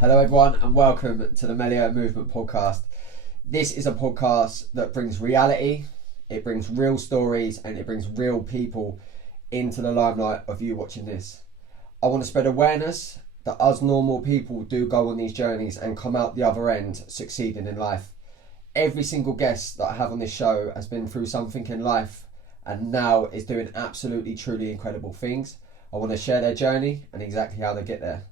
Hello everyone and welcome to the Melio Movement podcast. This is a podcast that brings reality, it brings real stories and it brings real people into the limelight of you watching this. I want to spread awareness that us normal people do go on these journeys and come out the other end succeeding in life. Every single guest that I have on this show has been through something in life and now is doing absolutely truly incredible things. I want to share their journey and exactly how they get there.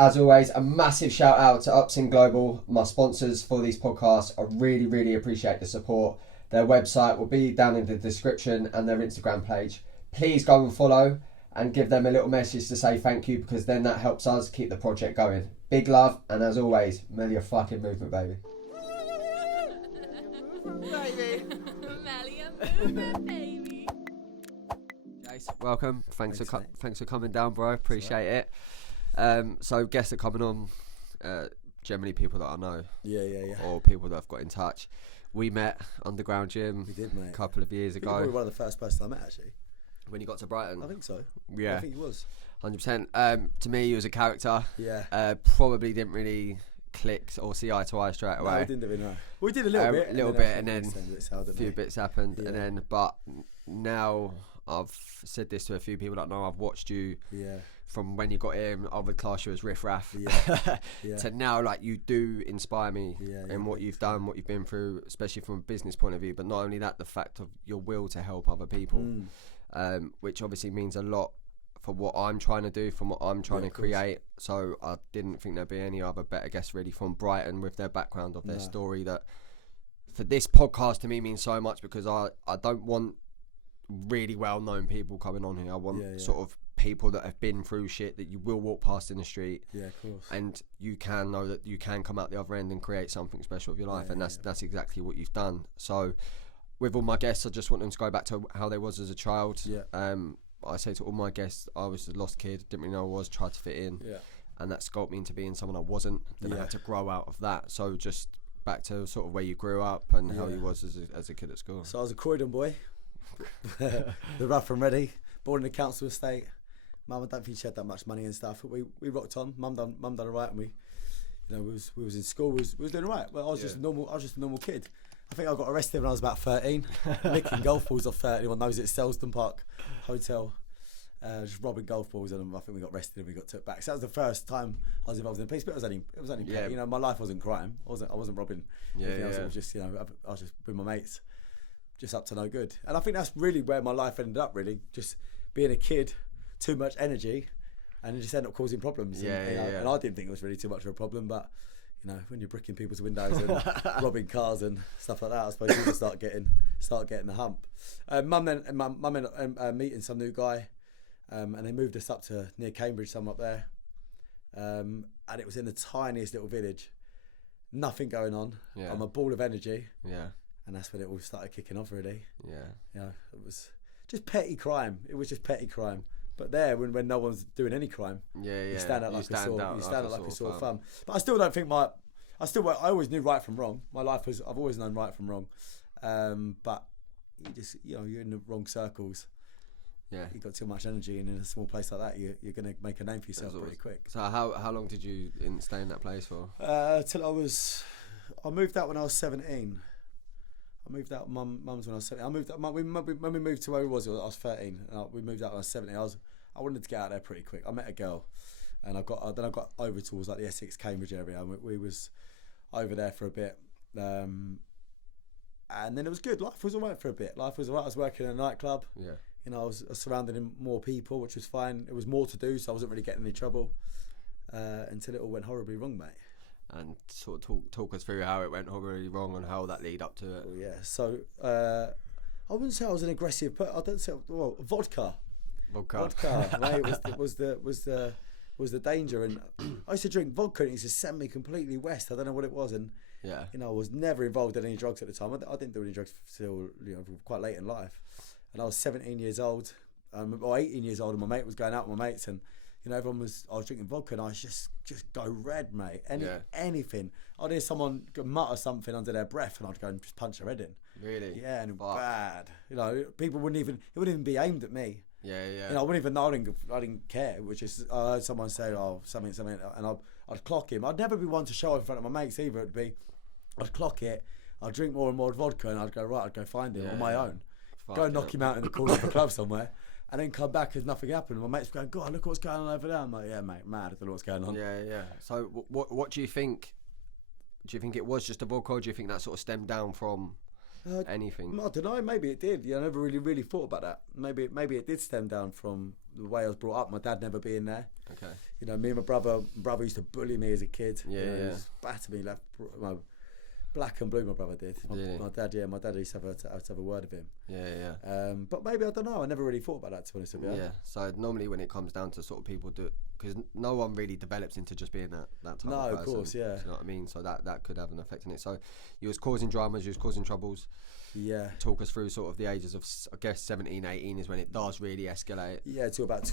As always, a massive shout out to Upsin Global, my sponsors for these podcasts. I really appreciate the support. Their website will be down in the description and their Instagram page. Please go and follow and give them a little message to say thank you, because then that helps us keep the project going. Big love, and as always, Melio fucking movement, baby. Melio movement, baby. Jace, welcome. Thanks for coming down, bro. Appreciate it. So guests are coming on, generally people that I know. Yeah. Or people that I've got in touch. We met underground gym. We did, mate. A couple of years ago. You were probably one of the first persons I met, actually. When you got to Brighton. I think so. Yeah. I think he was. 100%. To me, he was a character. Yeah. Probably didn't really click or see eye to eye straight away. No, we didn't really know. We did a little bit. And then a few bits happened. Yeah. And then, but now I've said this to a few people that know. I've watched you. Yeah. From when you got here, I would class you as riff-raff, to now, like, you do inspire me in what you've done, what you've been through, especially from a business point of view. But not only that, the fact of your will to help other people, which obviously means a lot for what I'm trying to do, from what I'm trying to create. So I didn't think there'd be any other better guests really from Brighton with their background of their story. That for this podcast to me means so much, because I don't want really well-known people coming on here. I want sort of people that have been through shit that you will walk past in the street, of course, and you can know that you can come out the other end and create something special of your life, and that's exactly what you've done. So with all my guests, I just want them to go back to how they was as a child. I say to all my guests, I was a lost kid, didn't really know who I was, tried to fit in, and that sculpted me into being someone I wasn't. Then I had to grow out of that. So just back to sort of where you grew up and how you was as a kid at school. So I was a Croydon boy, the rough and ready, born in a council estate. Mum, I don't think she had that much money and stuff. But we rocked on. Mum done alright, and we was in school. We was doing alright. Well, I was just a normal kid. I think I got arrested when I was about 13, nicking golf balls off 30. Anyone knows it, Selsdon Park Hotel, just robbing golf balls, and I think we got arrested and we got took back. So that was the first time I was involved in the police. But it was only petty. My life wasn't crime. I wasn't robbing. Anything else. It was just I was just with my mates, just up to no good. And I think that's really where my life ended up. Really, just being a kid. Too much energy, and it just ended up causing problems. And I didn't think it was really too much of a problem, but when you're bricking people's windows and robbing cars and stuff like that, I suppose you just start getting the hump. Mum meeting some new guy, and they moved us up to near Cambridge, somewhere up there, and it was in the tiniest little village, nothing going on. I'm a ball of energy. And that's when it all started kicking off, really. It was just petty crime. But there, when no one's doing any crime, you stand out like a sore thumb. But I still don't think I always knew right from wrong. My life I've always known right from wrong. But you just, you're in the wrong circles. You've got too much energy, and in a small place like that, you're going to make a name for yourself pretty quick. So how long did you stay in that place for? Till I moved out when I was 17. I moved out. Mum's when I was 17. I moved out, when we moved to where we was. I was 13. We moved out when I was 17. I wanted to get out there pretty quick. I met a girl, and I got over towards like the Essex, Cambridge area. And we was over there for a bit, and then it was good. Life was alright for a bit. Life was alright. I was working in a nightclub. I was surrounded in more people, which was fine. It was more to do, so I wasn't really getting any trouble until it all went horribly wrong, mate. And sort of talk us through how it went horribly wrong and how that lead up to it. So I wouldn't say I was an aggressive, but I don't say vodka, mate, was the danger. And I used to drink vodka, and it used to send me completely west. I don't know what it was, and I was never involved in any drugs at the time. I didn't do any drugs till quite late in life, and I was 17 years old, or 18 years old, and my mate was going out with my mates, and I was drinking vodka, and I was just go red, mate. Anything. I'd hear someone mutter something under their breath, and I'd go and just punch their head in. Really? Yeah, and bad. People wouldn't even be aimed at me. Yeah. I wouldn't even know. I didn't care. Which is, I heard someone say, something, and I'd clock him. I'd never be one to show off in front of my mates either. It'd be, I'd clock it, I'd drink more and more vodka, and I'd go find him on my own. Go knock him out in the corner of a club somewhere, and then come back as nothing happened. And my mates were going, God, look what's going on over there. I'm like, yeah, mate, mad. I don't know what's going on. Yeah. So what do you think? Do you think it was just a vodka, or do you think that sort of stemmed down from anything? I don't know. Maybe it did. I never really thought about that. Maybe it did stem down from the way I was brought up. My dad never being there. Okay. Me and my brother used to bully me as a kid. Yeah. He used to batter me black and blue. My brother did. My dad used to have a word of him. Yeah. But maybe, I don't know. I never really thought about that, to be honest with you. Yeah. So normally when it comes down to sort of people do, because no one really develops into just being that type of person. No, of course, yeah. Do you know what I mean? So that could have an effect on it. So you was causing dramas, you was causing troubles. Yeah. Talk us through sort of the ages of, I guess, 17, 18 is when it does really escalate. Yeah, to about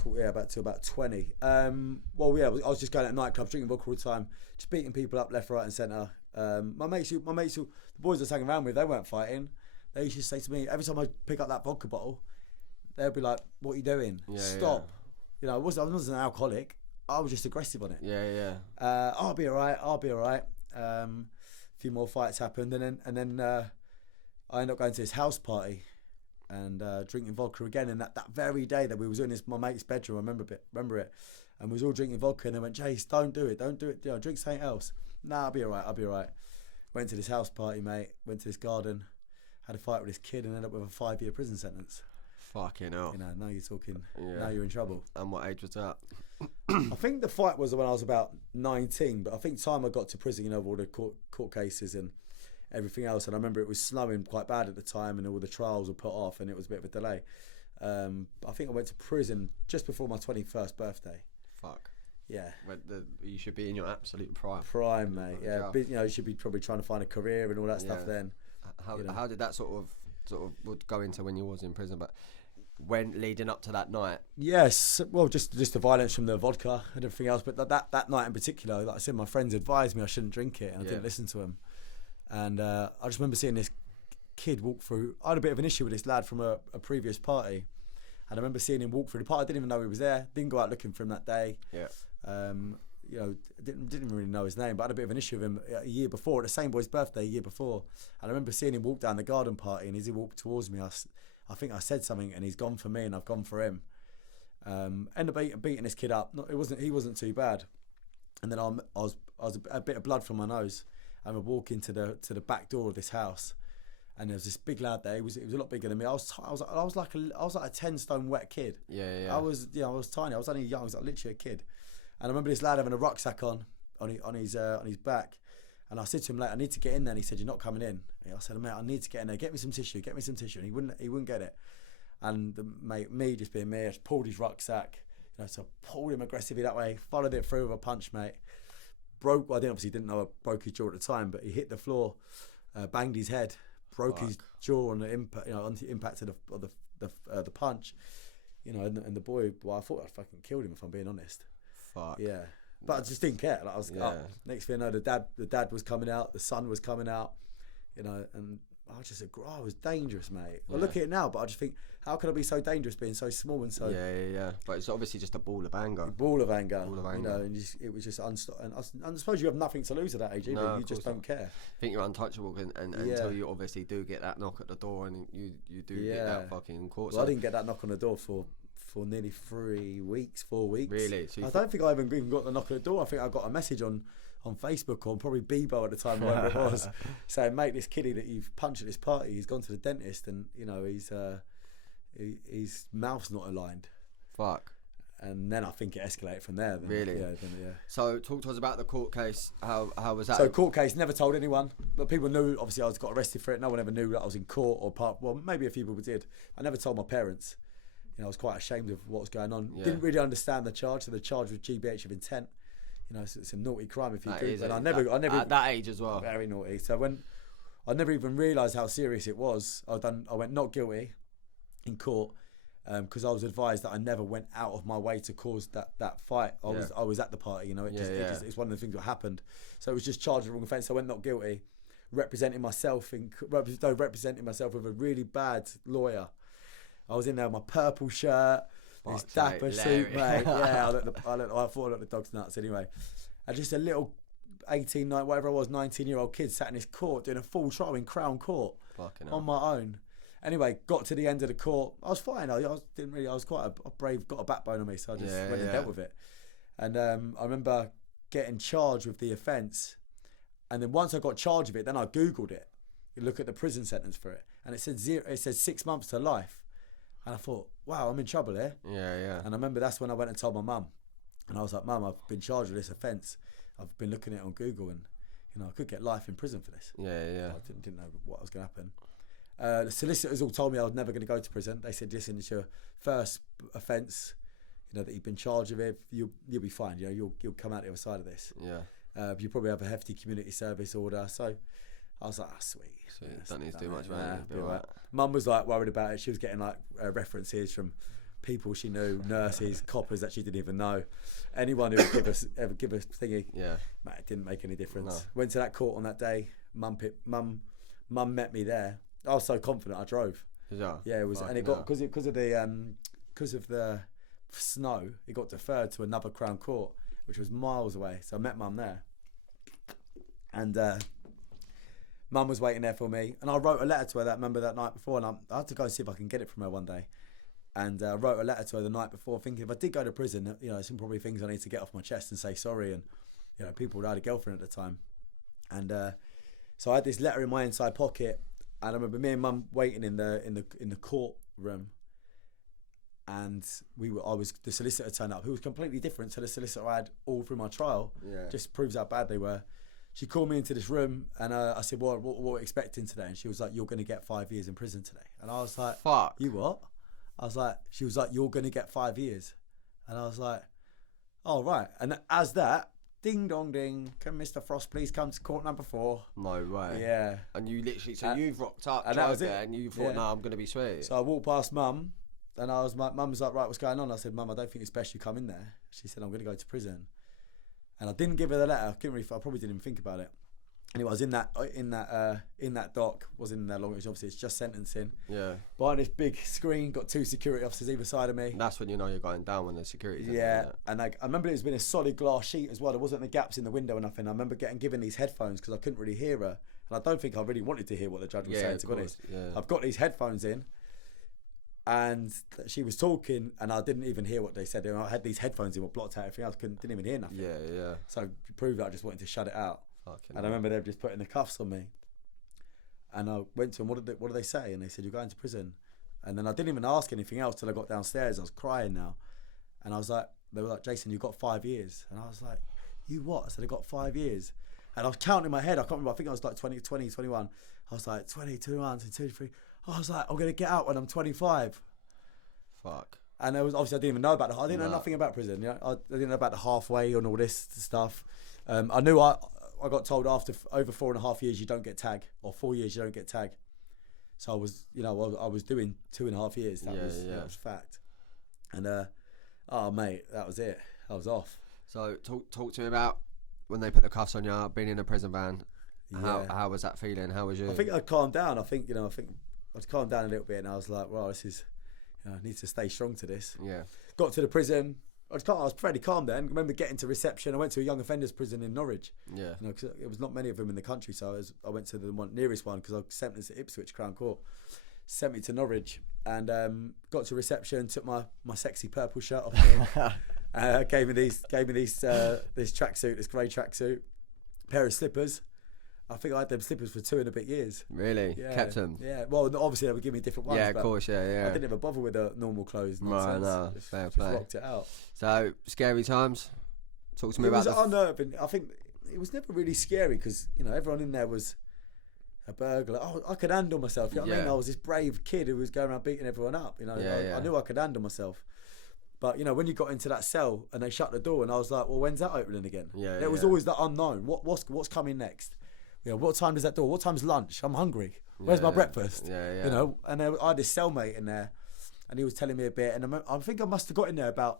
20. I was just going at nightclubs, drinking vodka all the time, just beating people up left, right, and centre. My mates, the boys I was hanging around with, they weren't fighting. They used to say to me every time I pick up that vodka bottle, they'd be like, "What are you doing? Stop!" Yeah. I wasn't an alcoholic. I was just aggressive on it. Yeah. I'll be alright. A few more fights happened, and then I ended up going to this house party and drinking vodka again. And that very day that we was in my mate's bedroom, I remember it, and we was all drinking vodka. And they went, "Jace, don't do it. Drink something else." Nah, I'll be alright. Went to this house party, mate. Went to this garden, had a fight with this kid, and ended up with a 5-year prison sentence. Fucking hell. Now you're talking. Yeah. Now you're in trouble. And what age was that? I think the fight was when I was about 19, but I think time I got to prison, with all the court cases and everything else. And I remember it was snowing quite bad at the time, and all the trials were put off, and it was a bit of a delay. I think I went to prison just before my 21st birthday. Fuck. Yeah. You should be in your absolute prime. Prime, mate. Yeah. You should be probably trying to find a career and all that stuff then. How did that sort of would go into when you was in prison? But when leading up to that night? Yes. Well, just the violence from the vodka and everything else. But that night in particular, like I said, my friends advised me I shouldn't drink it, and I didn't listen to them. And I just remember seeing this kid walk through. I had a bit of an issue with this lad from a previous party. And I remember seeing him walk through the party. I didn't even know he was there. Didn't go out looking for him that day. Yeah. Didn't really know his name, but I had a bit of an issue with him a year before, at the same boy's birthday, a year before. And I remember seeing him walk down the garden party, and as he walked towards me, I think I said something, and he's gone for me, and I've gone for him. Ended up beating this kid up. He wasn't too bad. And then I was a bit of blood from my nose. And I walk into the back door of this house, and there was this big lad there. He was a lot bigger than me. I was like a 10-stone wet kid. Yeah. I was tiny. I was only young. I was like literally a kid. And I remember this lad having a rucksack on his back, and I said to him, "Like, I need to get in there." And he said, "You're not coming in." And I said, "Mate, I need to get in there. Get me some tissue. And he wouldn't get it. And me just being me, I just pulled his rucksack. So I pulled him aggressively that way. Followed it through with a punch, mate. I didn't know I broke his jaw at the time, but he hit the floor, banged his head, broke his jaw on the impact. On the impact of the punch. And the boy. Well, I thought I'd fucking killed him, if I'm being honest. Fuck. Yeah, but I just didn't care. Like, I was up. Next thing I know, the dad was coming out, the son was coming out, and I was dangerous, mate. I look at it now, but I just think, how could I be so dangerous being so small and so... Yeah. But it's obviously just a ball of anger. And it was just and I suppose you have nothing to lose at that age either. No, you just don't care. I think you're untouchable until you obviously do get that knock at the door, and you do get that fucking court. Well, I didn't get that knock on the door for nearly 4 weeks. Really? So I don't think I even got the knock on the door. I think I got a message on Facebook, or probably Bebo at the time, whatever it was, saying, "Mate, this kiddie that you've punched at this party, he's gone to the dentist, and his mouth's not aligned." Fuck. And then I think it escalated from there. Then, really? Yeah. So talk to us about the court case. How was that? So court case, never told anyone, but people knew. Obviously, I got arrested for it. No one ever knew that I was in court or part. Well, maybe a few people did. I never told my parents. I was quite ashamed of what was going on. Yeah. Didn't really understand the charge. So the charge was GBH of intent. It's a naughty crime if you do. And I never at that age as well. Very naughty. So when I never even realised how serious it was, I went not guilty in court because I was advised that I never went out of my way to cause that fight. I was at the party. It's one of the things that happened. So it was just charged with wrong offence. So I went not guilty, representing myself with a really bad lawyer. I was in there with my purple shirt, this dapper suit, mate. Yeah, I thought I looked the dog's nuts anyway. and just a little 18, whatever I was, 19-year-old kid sat in this court doing a full trial in Crown Court on my own. Anyway, got to the end of the court. I was fine. I was quite a brave, got a backbone on me, so I just went and dealt with it. And I remember getting charged with the offence, and then once I got charged with it, then I googled it. You look at the prison sentence for it, and it said 6 months to life. And I thought, wow, I'm in trouble here. Yeah. And I remember that's when I went and told my mum, and I was like, Mum, I've been charged with this offence. I've been looking at it on Google, and I could get life in prison for this. Yeah. I didn't know what was going to happen. The solicitors all told me I was never going to go to prison. They said, listen, it's your first offence, that you've been charged with. You'll be fine. You'll come out the other side of this. Yeah. You probably have a hefty community service order. So I was like, sweet. So don't need to do much, man. Be all right. Mum was like worried about it. She was getting like references from people she knew, nurses, coppers that she didn't even know, anyone who would ever give us thingy. Yeah, mate, it didn't make any difference. No. Went to that court on that day. Mum met me there. I was so confident. I drove. Yeah, it was, and it got because of the snow. It got deferred to another Crown Court, which was miles away. So I met Mum there, and Mum was waiting there for me. And I wrote a letter to her that night before, and I had to go and see if I can get it from her one day. And I wrote a letter to her the night before, thinking if I did go to prison, some probably things I need to get off my chest and say sorry. And people, I had a girlfriend at the time, and so I had this letter in my inside pocket. And I remember me and Mum waiting in the courtroom, and the solicitor turned up, who was completely different to the solicitor I had all through my trial. Yeah, just proves how bad they were. She called me into this room, and I said, "What are we expecting today?" And she was like, "You're going to get 5 years in prison today." And I was like, "Fuck, you what?" I was like, she was like, "You're going to get 5 years." And I was like, "Oh, right." And as that, ding dong ding, can Mr. Frost please come to court number 4? No way. Yeah. And you literally, you've rocked up, and that was it. And you thought, no, I'm going to be sweet. So I walked past Mum, and Mum was like, "Right, what's going on?" I said, "Mum, I don't think it's best you come in there." She said, "I'm going to go to prison." And I didn't give her the letter. I probably didn't even think about it. Anyway, I was in that dock, wasn't in there long, obviously it's just sentencing. Yeah. Behind this big screen, got 2 security officers either side of me. And that's when you know you're going down, when the security's in Yeah, there, and I remember it was been a solid glass sheet as well. There wasn't the gaps in the window or nothing. I remember getting given these headphones because I couldn't really hear her. And I don't think I really wanted to hear what the judge was saying, to be honest. Yeah. I've got these headphones in, and she was talking, and I didn't even hear what they said. I had these headphones in, what blocked out everything else. Didn't even hear nothing. Yeah. So to prove that, I just wanted to shut it out. Fucking and I remember they were just putting the cuffs on me, and I went to them. What did they say? And they said, "You're going to prison." And then I didn't even ask anything else till I got downstairs. I was crying now, and I was like, they were like, "Jason, you got 5 years." And I was like, "You what?" I said, "I got 5 years." And I was counting in my head. I can't remember. I think I was like 20, 21. I was like 20, 21, 22, 23. I was like, I'm gonna get out when I'm 25. Fuck. And obviously I didn't even know about I didn't know nothing about prison. I didn't know about the halfway and all this stuff. I knew I got told after over 4.5 years you don't get tag, or 4 years you don't get tag. So I was, I was doing 2.5 years. That was fact. And oh mate, that was it. I was off. So talk to me about when they put the cuffs on you, being in a prison van. How was that feeling? How was you? I think I'd calmed down. I think I'd calmed down a little bit, and I was like, well, this is, I need to stay strong to this. Yeah. Got to the prison. I was fairly calm then. I remember getting to reception. I went to a young offenders prison in Norwich. Yeah. Cause it was not many of them in the country, so I went to the nearest one because I was sentenced at Ipswich Crown Court. Sent me to Norwich, and got to reception. Took my sexy purple shirt off me. Gave me this tracksuit, this grey tracksuit, pair of slippers. I think I had them slippers for 2 and a bit years. Really? Yeah. Kept them? Yeah. Well, obviously they would give me different ones. Yeah, of course. Yeah. I didn't ever bother with the normal clothes. Right, no. Fair play. Just rocked it out. So scary times. Talk to me about. It was unnerving. I think it was never really scary because everyone in there was a burglar. Oh, I could handle myself. You know what I mean? I was this brave kid who was going around beating everyone up. I knew I could handle myself. But when you got into that cell and they shut the door, and I was like, well, when's that opening again? Yeah. It was always that unknown. What's coming next? What time does that door? What time's lunch? I'm hungry. Where's my breakfast? Yeah. And I had this cellmate in there, and he was telling me a bit, and I think I must have got in there about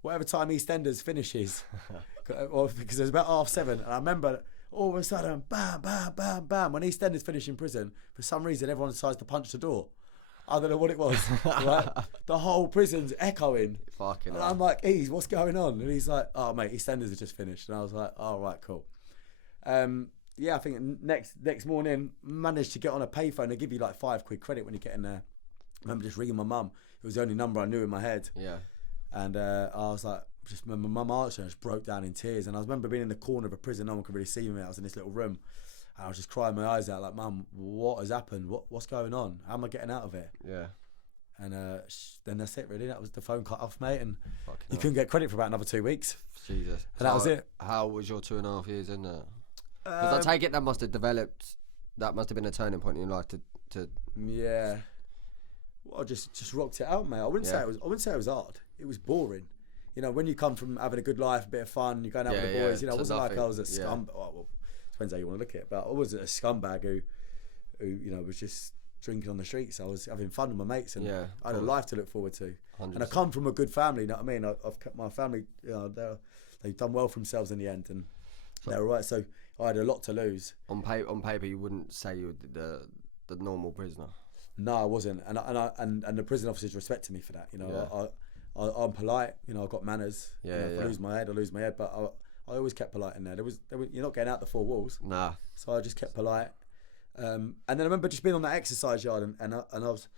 whatever time EastEnders finishes, because it was about 7:30, and I remember all of a sudden, bam, bam, bam, bam, when EastEnders finish in prison, for some reason everyone decides to punch the door. I don't know what it was. Right? The whole prison's echoing. Fucking And hell. I'm like, Ease, what's going on? And he's like, oh, mate, EastEnders have just finished. And I was like, oh, right, cool. Yeah, I think next morning, managed to get on a payphone. They give you like £5 credit when you get in there. I remember just ringing my mum. It was the only number I knew in my head. Yeah. And I was like, just remember my mum answered, and I just broke down in tears. And I remember being in the corner of a prison, no one could really see me. I was in this little room. And I was just crying my eyes out like, Mum, what has happened? What's going on? How am I getting out of it? Yeah. And then that's it, really. That was the phone cut off, mate. And Fucking you hell. couldn't get credit for about another 2 weeks. Jesus. And that was it. How was your 2.5 years in there? Because I take it that must have developed. That must have been a turning point in your life to. Yeah. Well, I just rocked it out, mate. I wouldn't say it was hard. It was boring. You know, when you come from having a good life, a bit of fun, you're going out with the boys. You know, it wasn't like I was a scum. Well, depends how you want to look at it. But I wasn't a scumbag who you know was just drinking on the streets. I was having fun with my mates, and I had a life to look forward to. 100%. And I come from a good family. You know what I mean? I've kept my family. You know, they've done well for themselves in the end, and they're all right. So I had a lot to lose. On paper, you wouldn't say you were the normal prisoner. No, I wasn't, and the prison officers respected me for that. You know, I'm polite. You know, I've got manners. Yeah, you know, if I lose my head, I lose my head. But I always kept polite in there. You're not getting out the four walls. Nah. So I just kept polite. And then I remember just being on that exercise yard, and I was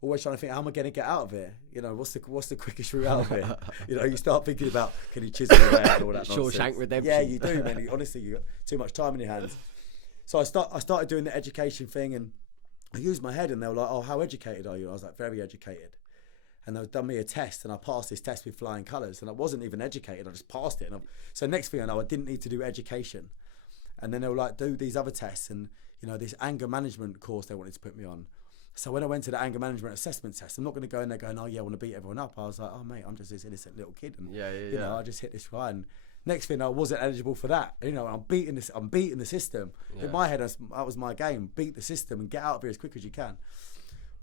always trying to think, how am I going to get out of here? You know, what's the quickest route out of here? You know, you start thinking about, can you chisel your head or all that Shawshank Redemption. Yeah, you do, man. Honestly, you got too much time in your hands. So I started doing the education thing, and I used my head, and they were like, oh, how educated are you? I was like, very educated. And they've done me a test, and I passed this test with flying colours, and I wasn't even educated. I just passed it. So next thing I know, I didn't need to do education. And then they were like, do these other tests, and you know, this anger management course they wanted to put me on. So when I went to the anger management assessment test, I'm not going to go in there going, oh yeah, I want to beat everyone up. I was like, oh mate, I'm just this innocent little kid, and you know, I just hit this guy. And next thing I wasn't eligible for that. You know, I'm beating the system. Yeah. In my head, that was my game: beat the system and get out of here as quick as you can.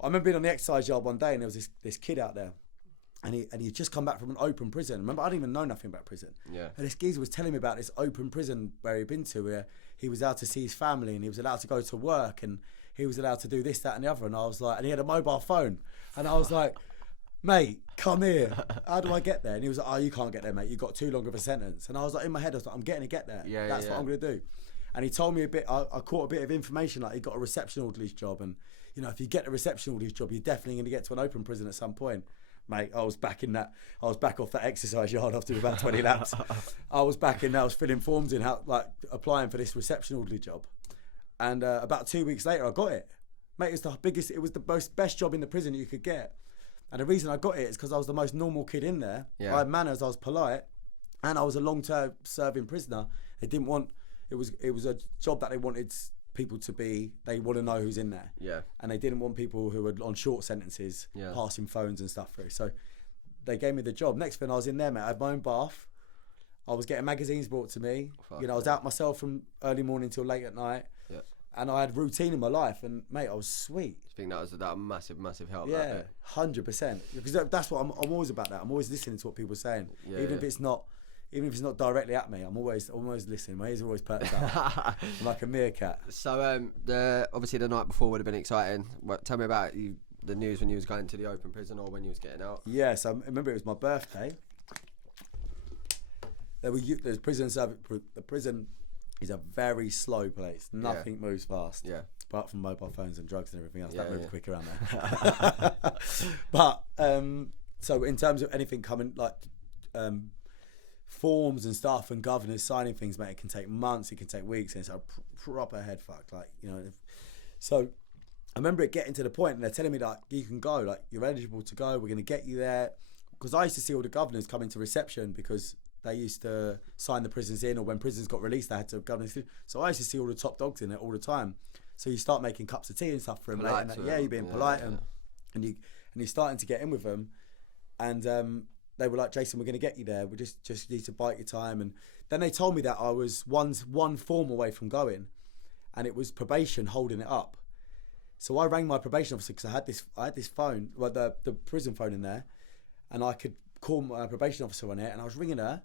I remember being on the exercise yard one day, and there was this kid out there, and he'd just come back from an open prison. Remember, I didn't even know nothing about prison. Yeah. And this geezer was telling me about this open prison where he'd been to, where he was allowed to see his family, and he was allowed to go to work, and he was allowed to do this, that, and the other. And I was like, and he had a mobile phone, and I was like, mate, come here. How do I get there? And he was like, oh, you can't get there, mate. You've got too long of a sentence. And I was like, in my head, I was like, I'm getting to get there. That's what I'm going to do. And he told me a bit, I caught a bit of information, like he got a reception orderly's job. And, you know, if you get a reception orderly's job, you're definitely going to get to an open prison at some point. Mate, I was back off that exercise yard after about 20 laps. I was back in there, I was filling forms in, applying for this reception orderly job. And about 2 weeks later, I got it. Mate, it was the best job in the prison you could get. And the reason I got it is because I was the most normal kid in there. Yeah. I had manners, I was polite, and I was a long-term serving prisoner. They didn't want, it was a job that they wanted people to be, they want to know who's in there. Yeah. And they didn't want people who were on short sentences, passing phones and stuff through. So they gave me the job. Next thing I was in there, mate, I had my own bath. I was getting magazines brought to me. You know, I was out myself from early morning till late at night. Yeah. And I had routine in my life, and mate, I was sweet. I think that was a massive help. Yeah, 100%. Because that's what I'm always about. That I'm always listening to what people are saying, even if it's not directly at me. I'm always listening. My ears are always perked up. I'm like a meerkat. So obviously the night before would have been exciting. Tell me about the news when you was going to the open prison or when you was getting out. Yeah, so I remember it was my birthday. There's prison service. The prison is a very slow place. Nothing moves fast. Yeah. Apart from mobile phones and drugs and everything else, that moves quick around there. But so in terms of anything coming, like forms and stuff and governors signing things, mate, it can take months, it can take weeks, and it's a proper head fuck. Like, you know. So I remember it getting to the point, and they're telling me like, you can go, like you're eligible to go. We're going to get you there, because I used to see all the governors come into reception because they used to sign the prisoners in, or when prisoners got released, they had to governors. So I used to see all the top dogs in it all the time. So you start making cups of tea and stuff for them, mate, and you're being polite, and you're starting to get in with them, and they were like, Jason, we're going to get you there. We just need to bite your time. And then they told me that I was one form away from going, and it was probation holding it up. So I rang my probation officer because I had this phone, well, the prison phone in there, and I could call my probation officer on it, and I was ringing her.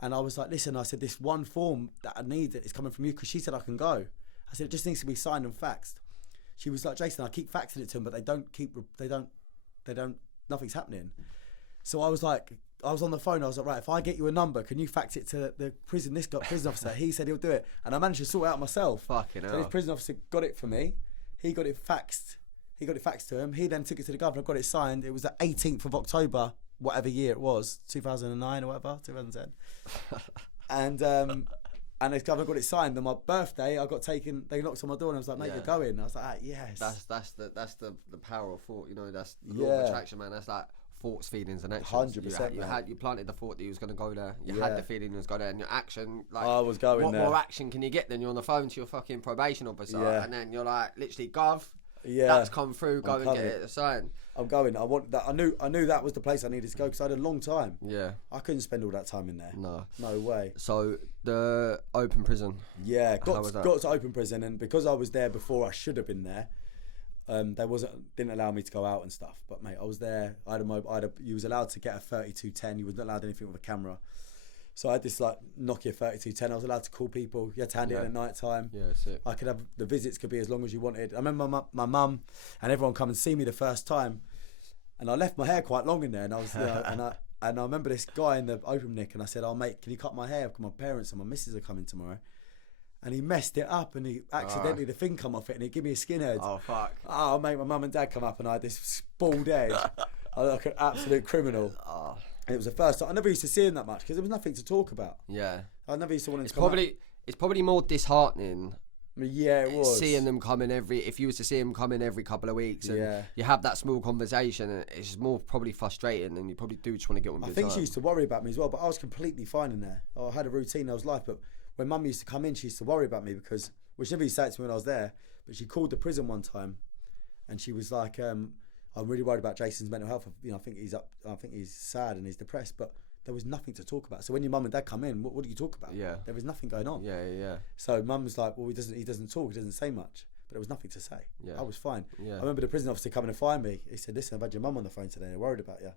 And I was like, listen, I said, this one form that I need is coming from you, because she said I can go. I said, it just needs to be signed and faxed. she was like, Jason, I keep faxing it to them, but nothing's happening. So I was like, I was on the phone. I was like, right, if I get you a number, can you fax it to the prison officer? He said he'll do it, and I managed to sort it out myself. Fucking hell. So this prison officer got it for me. He got it faxed. He got it faxed to him. He then took it to the governor, got it signed. It was the 18th of October, whatever year it was, 2009 or whatever, 2010. And the governor got it signed. On my birthday, I got taken. They knocked on my door and I was like, "Mate, you're going." I was like, "Yes." That's the power of thought. You know, that's the law of attraction, man. That's like thoughts, feelings, and actions. 100%. You planted the thought that you was going to go there. You had the feeling you was going there, and your action, like, I was going what there. more action can you get than you're on the phone to your fucking probation officer, and then you're like, literally, Gov. Yeah, that's come through. Go and get it signed. I'm going. I want that. I knew that was the place I needed to go because I had a long time. Yeah, I couldn't spend all that time in there. No way. So the open prison. Yeah, got to open prison, and because I was there before I should have been there, didn't allow me to go out and stuff. But mate, I was there. You was allowed to get a 3210. You wasn't allowed anything with a camera. So I had this like Nokia 3210. I was allowed to call people. You had to hand it in at night time. Yeah, sick. I could have the visits could be as long as you wanted. I remember my mum and everyone come and see me the first time, and I left my hair quite long in there, and I was and I remember this guy in the open nick, and I said, "Oh mate, can you cut my hair? Because my parents and my missus are coming tomorrow." And he messed it up, and he accidentally the thing come off it, and he gave me a skinhead. Oh fuck! Oh mate, my mum and dad come up, and I had this bald edge. I look like an absolute criminal. Oh. And it was the first time I never used to see him that much because there was nothing to talk about. Yeah, I never used to want him to come out. It's probably more disheartening. Yeah, it was seeing them come in if you was to see him come in every couple of weeks, and you have that small conversation, and it's more probably frustrating, and you probably do just want to get on. I think she used to worry about me as well, but I was completely fine in there. I had a routine, I was life, but when Mum used to come in, she used to worry about me because, well, she never used to say it to me when I was there, but she called the prison one time, and she was like, "I'm really worried about Jason's mental health. I think he's sad and he's depressed." But there was nothing to talk about. So when your mum and dad come in, what do you talk about? Yeah, there was nothing going on. Yeah. So Mum was like, "Well, he doesn't talk. He doesn't say much." But there was nothing to say. Yeah, I was fine. Yeah. I remember the prison officer coming to find me. He said, "Listen, I've had your mum on the phone today. They're worried about you."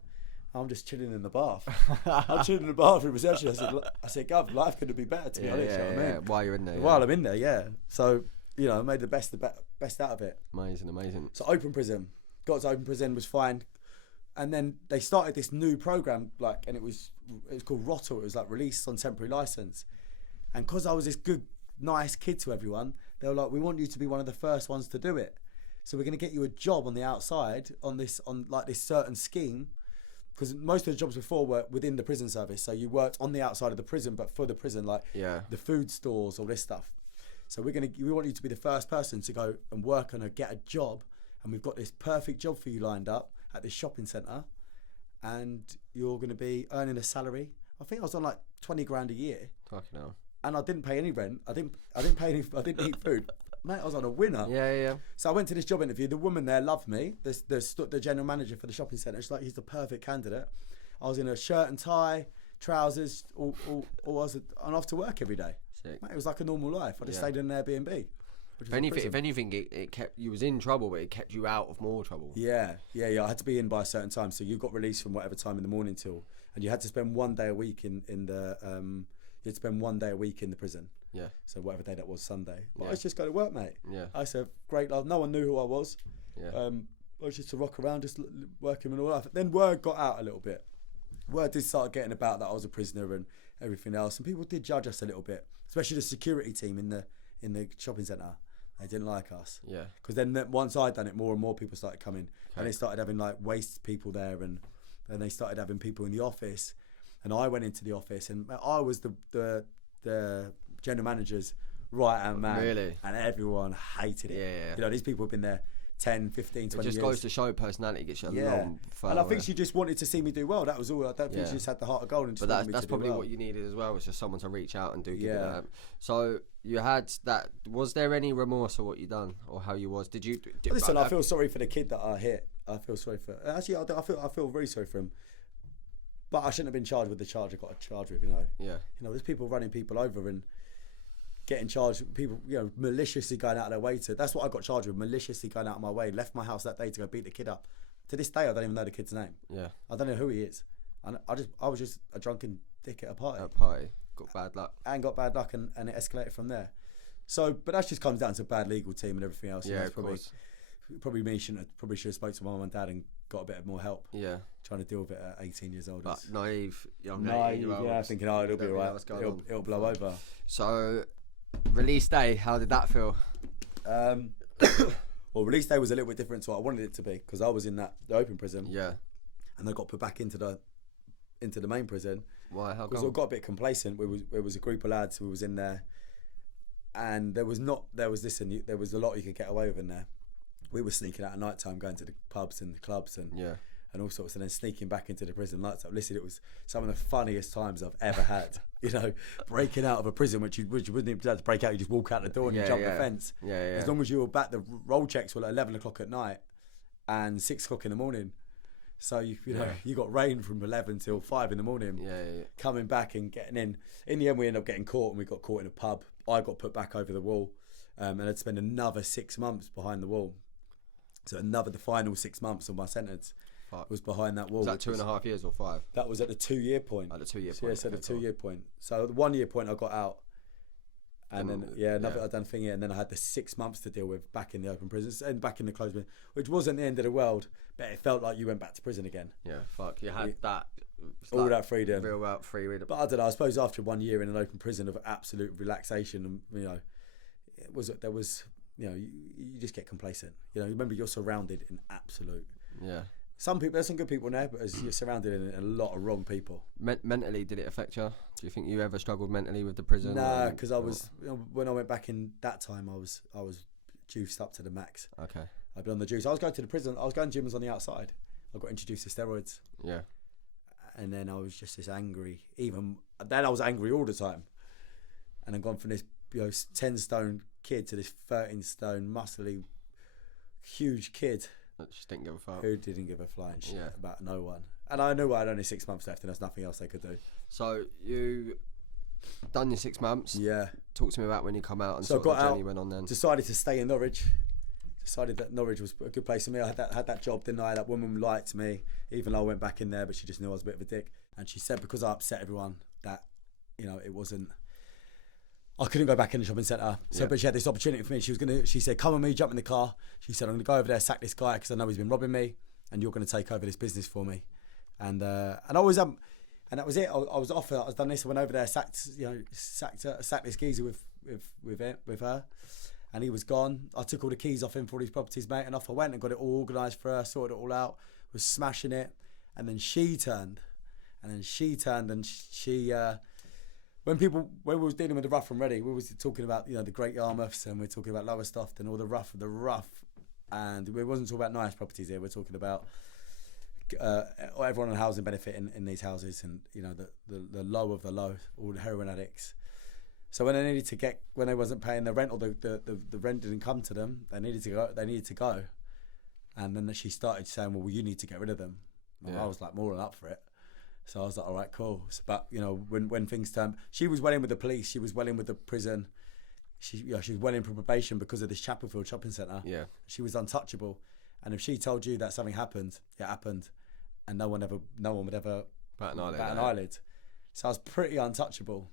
I'm just chilling in the bath. I'm chilling in the bathroom reception. I said, "Gov, life could be better to be honest." You know what I mean? While you're in there. While I'm in there, yeah. So I made the best out of it. Amazing. So open prison. Got to open prison, was fine. And then they started this new program, and it was called ROTL. It was like released on temporary license. And because I was this good, nice kid to everyone, they were like, "We want you to be one of the first ones to do it. So we're going to get you a job on the outside on this certain scheme." Because most of the jobs before were within the prison service. So you worked on the outside of the prison, but for the prison, the food stores, all this stuff. So we want you to be the first person to go and work on get a job. And we've got this perfect job for you lined up at this shopping centre, and you're going to be earning a salary. I think I was on like 20 grand a year. Fucking hell. And I didn't pay any rent. I didn't eat food. Mate, I was on a winner. Yeah. So I went to this job interview. The woman there loved me. The general manager for the shopping centre. She's like, "He's the perfect candidate." I was in a shirt and tie, trousers, and off to work every day. Sick. Mate, it was like a normal life. I just stayed in an Airbnb. If anything, it kept you was in trouble, but it kept you out of more trouble. Yeah. I had to be in by a certain time, so you got released from whatever time in the morning and you had to spend 1 day a week in the prison. Yeah. So whatever day that was, Sunday. But I was just go to work, mate. Yeah. I said, great life. No one knew who I was. Yeah. I was just to rock around, just working and all that. Then word got out a little bit. Word did start getting about that I was a prisoner and everything else, and people did judge us a little bit, especially the security team in the shopping centre. They didn't like us. Yeah. Because then once I'd done it, more and more people started coming, and they started having like waste people there, and they started having people in the office, and I went into the office, and I was the general manager's right hand man. Really? And everyone hated it. Yeah. These people have been there 10, 15, 20 years. It just goes to show personality gets you along further. And I think she just wanted to see me do well. That was all. I don't think she just had the heart of gold. And just but that's probably well. what you needed as well, was just someone to reach out and do good at that. So you had that. Was there any remorse for what you done or how you was? Did you? Listen, I feel sorry for the kid that I hit. I feel sorry for. Actually, I feel very sorry for him. But I shouldn't have been charged with the charge I got charged with. Yeah. There's people running people over and getting charged, people, maliciously going out of their way to. That's what I got charged with, maliciously going out of my way. Left my house that day to go beat the kid up. To this day, I don't even know the kid's name. Yeah. I don't know who he is. I was just a drunken dick at a party. Got bad luck. And got bad luck, and it escalated from there. So, but that just comes down to a bad legal team and everything else. Yeah, and of course. Probably me should have spoke to my mum and dad and got a bit more help. Yeah. Trying to deal with it at 18 years old. But naive, young Naive, yeah, thinking, oh, it'll be alright. It'll blow over. So, release day, how did that feel? Well, release day was a little bit different to what I wanted it to be because I was in the open prison. Yeah. And I got put back into the main prison. Why? How Because come? I got a bit complacent. There was a group of lads who was in there, and there was a lot you could get away with in there. We were sneaking out at night time, going to the pubs and the clubs and all sorts, and then sneaking back into the prison lights up. Listen, it was some of the funniest times I've ever had. You know, breaking out of a prison, which you wouldn't even have to break out. You just walk out the door and you jump the fence. Yeah. As long as you were back, the roll checks were at 11 o'clock at night and 6 o'clock in the morning. So you got rain from 11 till 5 in the morning. Yeah. Coming back and getting in. In the end, we ended up getting caught, and we got caught in a pub. I got put back over the wall, and I'd spend another 6 months behind the wall. So the final 6 months of my sentence was behind that wall. Was that 2.5 years or 5? That was at the 2 year point. At the 2 year So, point. yeah, so the 2 year point. So at the 1 year point, I got out. And then, I'd done thing, and then I had the 6 months to deal with back in the open prisons and back in the closed prison, which wasn't the end of the world, but it felt like you went back to prison again. Yeah, fuck. You had that. All that freedom. Real freedom. But I don't know, I suppose after 1 year in an open prison of absolute relaxation, and, you just get complacent. Remember, you're surrounded in absolute. Yeah. Some people, there's some good people in there, but you're surrounded in a lot of wrong people. Mentally, did it affect you? Do you think you ever struggled mentally with the prison? Nah, because I was when I went back in that time, I was juiced up to the max. Okay. I'd been on the juice. I was going to the prison. I was going gyms on the outside. I got introduced to steroids. Yeah. And then I was just this angry. Even then, I was angry all the time. And I've gone from this 10 stone kid to this 13 stone muscly, huge kid. That just didn't give a fuck. Who didn't give a flying shit about no one. And I knew I had only 6 months left and there's nothing else they could do. So you done your 6 months. Yeah. Talk to me about when you come out and so sort of the journey out, went on then. Decided to stay in Norwich. Decided that Norwich was a good place for me. I had that job, didn't I? That woman liked me, even though I went back in there, but she just knew I was a bit of a dick. And she said because I upset everyone that, it wasn't... I couldn't go back in the shopping centre. So, but she had this opportunity for me. She said, come with me, jump in the car. She said, I'm going to go over there, sack this guy because I know he's been robbing me and you're going to take over this business for me. And I was, and that was it. I was off. I was done this. I went over there, sacked this geezer with her. And he was gone. I took all the keys off him for all these properties, mate. And off I went and got it all organised for her, sorted it all out, was smashing it. And then she turned. And she when we was dealing with the rough and ready, we was talking about the Great Yarmouths and we're talking about Lowestoft and all the rough, and we wasn't talking about nice properties here. We're talking about everyone on housing benefit in these houses, and the low of the low, all the heroin addicts. So when they wasn't paying the rent or the rent didn't come to them, they needed to go, and then she started saying, well, you need to get rid of them. And I was like more than up for it. So I was like, all right, cool. But when things turned, she was well in with the police. She was well in with the prison. She was well in for probation because of this Chapelfield shopping centre. Yeah, she was untouchable. And if she told you that something happened, it happened, and no one would ever bat an eyelid. So I was pretty untouchable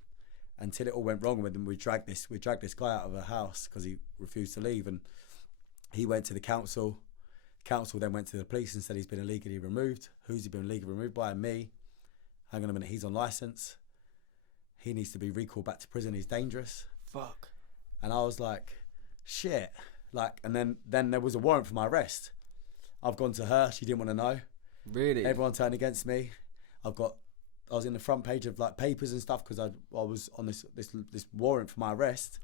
until it all went wrong with them. We dragged this guy out of a house because he refused to leave, and he went to the council. Council then went to the police and said he's been illegally removed. Who's he been illegally removed by? Me. Hang on a minute, he's on licence. He needs to be recalled back to prison. He's dangerous. Fuck. And I was like, shit. And then there was a warrant for my arrest. I've gone to her. She didn't want to know. Really? Everyone turned against me. I was in the front page of papers and stuff because I was on this warrant for my arrest.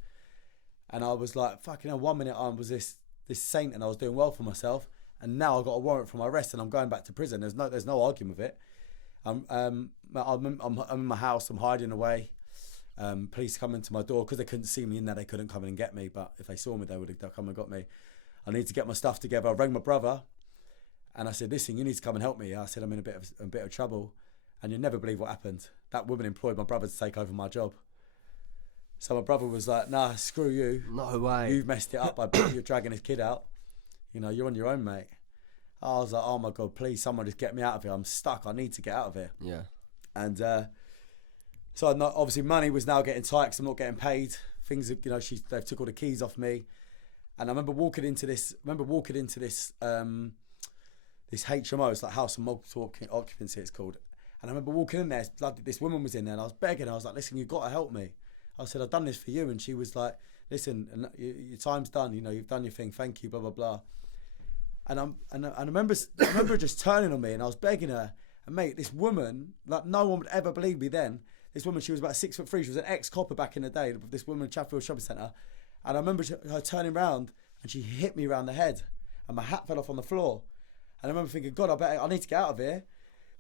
And I was like, fucking hell, 1 minute I was this saint and I was doing well for myself. And now I've got a warrant for my arrest and I'm going back to prison. There's no argument with it. I'm in my house. I'm hiding away. Police come into my door because they couldn't see me in there. They couldn't come in and get me. But if they saw me, they would have come and got me. I need to get my stuff together. I rang my brother, and I said, "Listen, you need to come and help me." I said, "I'm in a bit of trouble," and you'll never believe what happened. That woman employed my brother to take over my job. So my brother was like, "Nah, screw you. No way. You've messed it up. You're dragging this kid out. You're on your own, mate." I was like, oh my God, please, someone just get me out of here. I'm stuck. I need to get out of here. Yeah. And so obviously money was now getting tight because I'm not getting paid things, you know, they took all the keys off me. And I remember walking into this, this HMO, it's like House of Multiple Occupancy, it's called. And I remember walking in there, like, this woman was in there, and I was begging. I was like, listen, you've got to help me. I said, I've done this for you. And she was like, listen, your time's done. You know, you've done your thing. Thank you, blah, blah, blah. And I remember just turning on me, and I was begging her. And mate, this woman, like, no one would ever believe me then. This woman, she was about 6'3". She was an ex-copper back in the day. This woman in Chatfield Shopping Centre. And I remember her turning round, and she hit me around the head, and my hat fell off on the floor. And I remember thinking, God, I need to get out of here.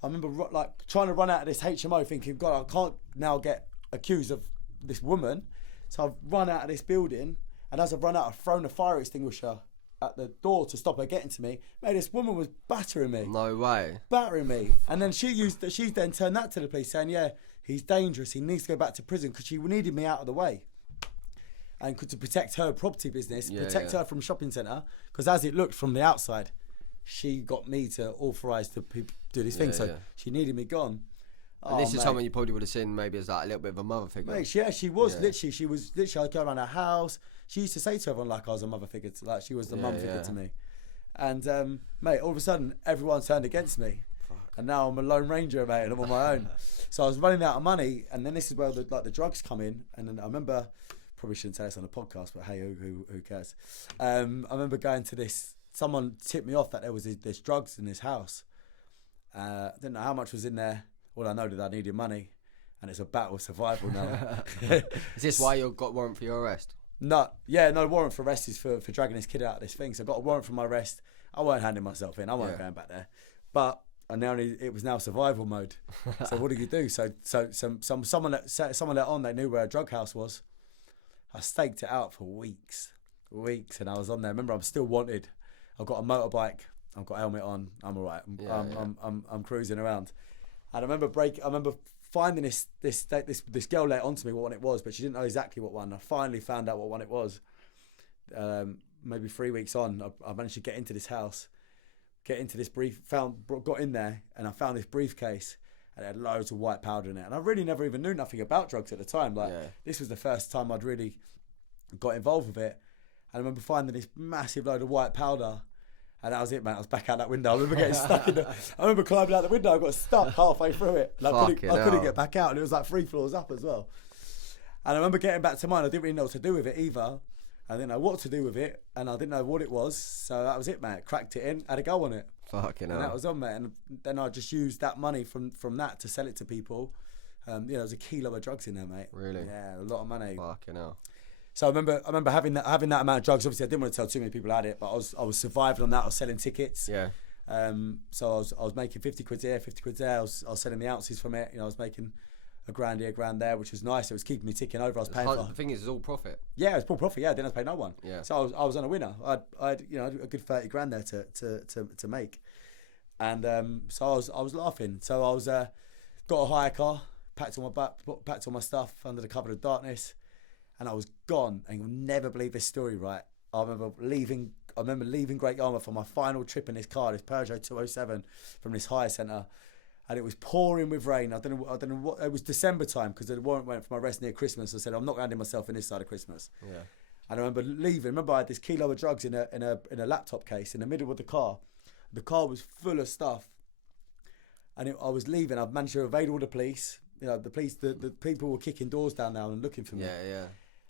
I remember like trying to run out of this HMO, thinking, God, I can't now get accused of this woman. So I've run out of this building, and as I've run out, I've thrown a fire extinguisher at the door to stop her getting to me. Mate, this woman was battering me. No way. Battering me. And then she then turned that to the police, saying, yeah, he's dangerous. He needs to go back to prison, because she needed me out of the way. And to protect her property business, protect her from shopping centre, because as it looked from the outside, she got me to authorise to do this thing. So she needed me gone. And this is someone you probably would have seen maybe as like a little bit of a mother figure. Mate, yeah, she was literally. She was literally. I'd go around her house. She used to say to everyone like I was a mother figure, like she was the mum figure to me. And mate, all of a sudden, everyone turned against me. And now I'm a lone ranger, mate, and I'm on my own. So I was running out of money, and then this is where the drugs come in. And then I remember, probably shouldn't say this on a podcast, but hey, who cares? I remember going to this. Someone tipped me off that there was this drugs in this house. I didn't know how much was in there. All I know that I needed money, and it's a battle of survival now. Is this why you got warrant for your arrest? No, warrant for arrest is for dragging this kid out of this thing. So I got a warrant for my arrest. I weren't handing myself in. I weren't going back there. But it was now survival mode. So what do you do? So someone let on, they knew where a drug house was. I staked it out for weeks, and I was on there. Remember, I'm still wanted. I've got a motorbike. I've got a helmet on. I'm all right. I'm cruising around. And I remember finding this girl let onto me what one it was, but she didn't know exactly what one. I finally found out what one it was. Maybe 3 weeks on, I managed to get into this house, got in there, and I found this briefcase, and it had loads of white powder in it. And I really never even knew nothing about drugs at the time. This was the first time I'd really got involved with it. And I remember finding this massive load of white powder. And that was it, man. I was back out that window. I remember getting stuck I remember climbing out the window. I got stuck halfway through it. And I couldn't get back out. And it was like 3 floors up as well. And I remember getting back to mine. I didn't really know what to do with it either. I didn't know what to do with it. And I didn't know what it was. So that was it, mate. Cracked it in. Had a go on it. Fucking hell. And that was on, mate. And then I just used that money from that to sell it to people. There was a kilo of drugs in there, mate. Really? Yeah, a lot of money. Fucking hell. So I remember having that amount of drugs. Obviously, I didn't want to tell too many people I had it, but I was surviving on that. I was selling tickets. Yeah. So I was making 50 quid here, 50 quid there. I was selling the ounces from it. You know, I was making a grand here, a grand there, which was nice. It was keeping me ticking over. I was paying for. The thing is, it's all profit. Yeah, it was all profit. Yeah, I didn't have to pay no one. Yeah. So I was on a winner. I had a good 30 grand there to make, and so I was laughing. So I was got a hire car, packed all my stuff under the cover of darkness. And I was gone, and you'll never believe this story, right? I remember leaving Great Yarmouth for my final trip in this car, this Peugeot 207 from this hire centre, and it was pouring with rain. I don't know what it was. December time, because the warrant went for my arrest near Christmas. I said, I'm not handing myself in this side of Christmas. Yeah. And I remember leaving. Remember, I had this kilo of drugs in a laptop case in the middle of the car. The car was full of stuff, and I was leaving. I've managed to evade all the police. You know, the people were kicking doors down now and looking for me. Yeah.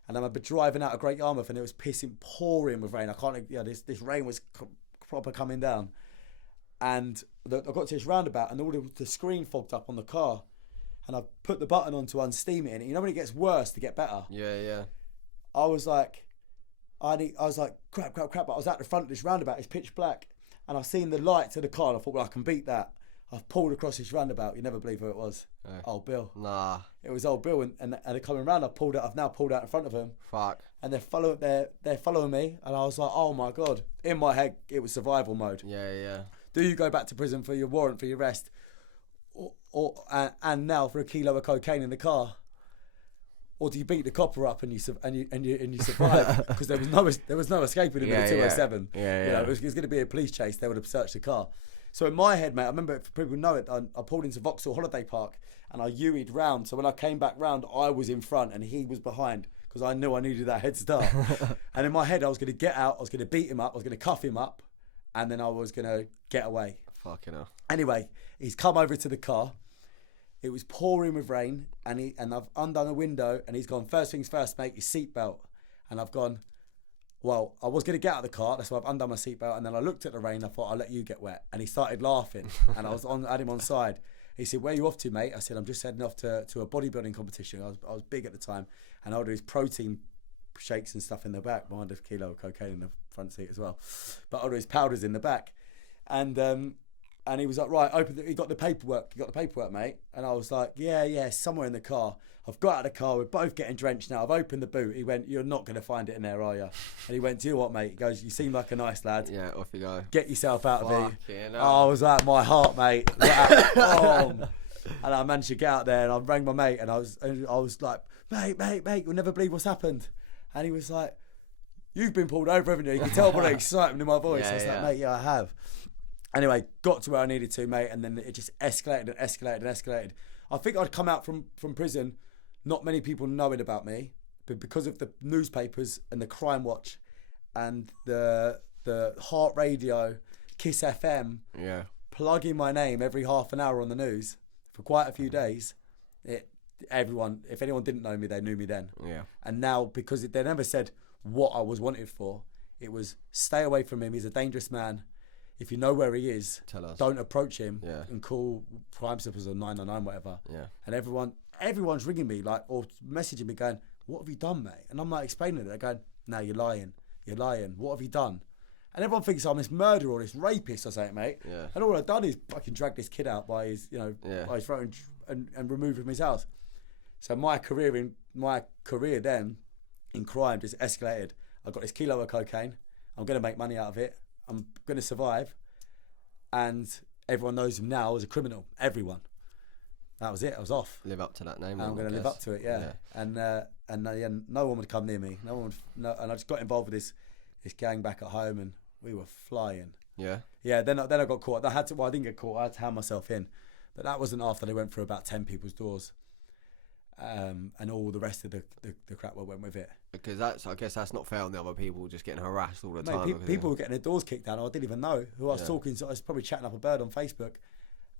And I remember driving out of Great Yarmouth, and it was pouring with rain. I can't, this rain was proper coming down. And I got to this roundabout, and all the screen fogged up on the car. And I put the button on to unsteam it. And you know when it gets worse to get better? Yeah. I was like, crap. But I was out the front of this roundabout. It's pitch black. And I seen the lights of the car, and I thought, well, I can beat that. I've pulled across this roundabout. You never believe who it was. Old Bill. Nah. It was old Bill, and they're coming round. I've now pulled out in front of him. Fuck. And they're following me, and I was like, oh my God. In my head, it was survival mode. Yeah. Do you go back to prison for your warrant for your arrest, and now for a kilo of cocaine in the car, or do you beat the copper up and you survive? Because there was no escaping in the 207. Yeah. You know, it was going to be a police chase. They would have searched the car. So in my head, mate, I remember, if people know it, I pulled into Vauxhall Holiday Park and I U-ed round. So when I came back round, I was in front and he was behind, because I knew I needed that head start. And in my head, I was going to get out, I was going to beat him up, I was going to cuff him up, and then I was going to get away. Fucking hell. Anyway, he's come over to the car. It was pouring with rain, and I've undone a window, and he's gone, first things first, mate, your seatbelt. And I've gone, well, I was going to get out of the car, that's why I've undone my seatbelt, and then I looked at the rain, I thought, I'll let you get wet. And he started laughing, and I had him on side. He said, where are you off to, mate? I said, I'm just heading off to a bodybuilding competition. I was big at the time, and I would do his protein shakes and stuff in the back, behind a kilo of cocaine in the front seat as well. But I do his powders in the back. And he was like, right, you got the paperwork, mate? And I was like, yeah, somewhere in the car. I've got out of the car, we're both getting drenched now. I've opened the boot. He went, you're not going to find it in there, are you? And he went, do you know what, mate? He goes, you seem like a nice lad. Yeah, off you go. Get yourself out of here. Hell. Oh, I was like, my heart, mate. And I managed to get out there, and I rang my mate, and I was like, mate, you'll never believe what's happened. And he was like, you've been pulled over, haven't you? You can tell by the excitement in my voice. I was like, mate, yeah, I have. Anyway, got to where I needed to, mate, and then it just escalated. I think I'd come out from prison, not many people knowing about me, but because of the newspapers and the Crime Watch and the Heart Radio, Kiss FM, plugging my name every half an hour on the news for quite a few days, if anyone didn't know me, they knew me then. Yeah. And now, because they never said what I was wanted for, it was stay away from him, he's a dangerous man. If you know where he is, tell us. Don't approach him and call Crime Stoppers or 999, whatever. Yeah. And everyone's ringing me or messaging me going, what have you done, mate? And I'm like explaining it. They're going, no, you're lying. What have you done? And everyone thinks I'm this murderer or this rapist or something, mate. Yeah. And all I've done is fucking drag this kid out by his, by his throat and remove him from his house. So my career then in crime just escalated. I got this kilo of cocaine. I'm going to make money out of it. I'm going to survive, and everyone knows him now as a criminal. Everyone. That was it. I was off. Live up to that name. I'm going to live up to it. Yeah. And no one would come near me. And I just got involved with this gang back at home, and we were flying. Yeah. Yeah. Then I got caught. I didn't get caught. I had to hand myself in, but that wasn't after they went through about 10 people's doors. And all the rest of the crap that went with it. Because I guess that's not fair on the other people just getting harassed all the time. People were getting their doors kicked down. I didn't even know who I was talking to. I was probably chatting up a bird on Facebook,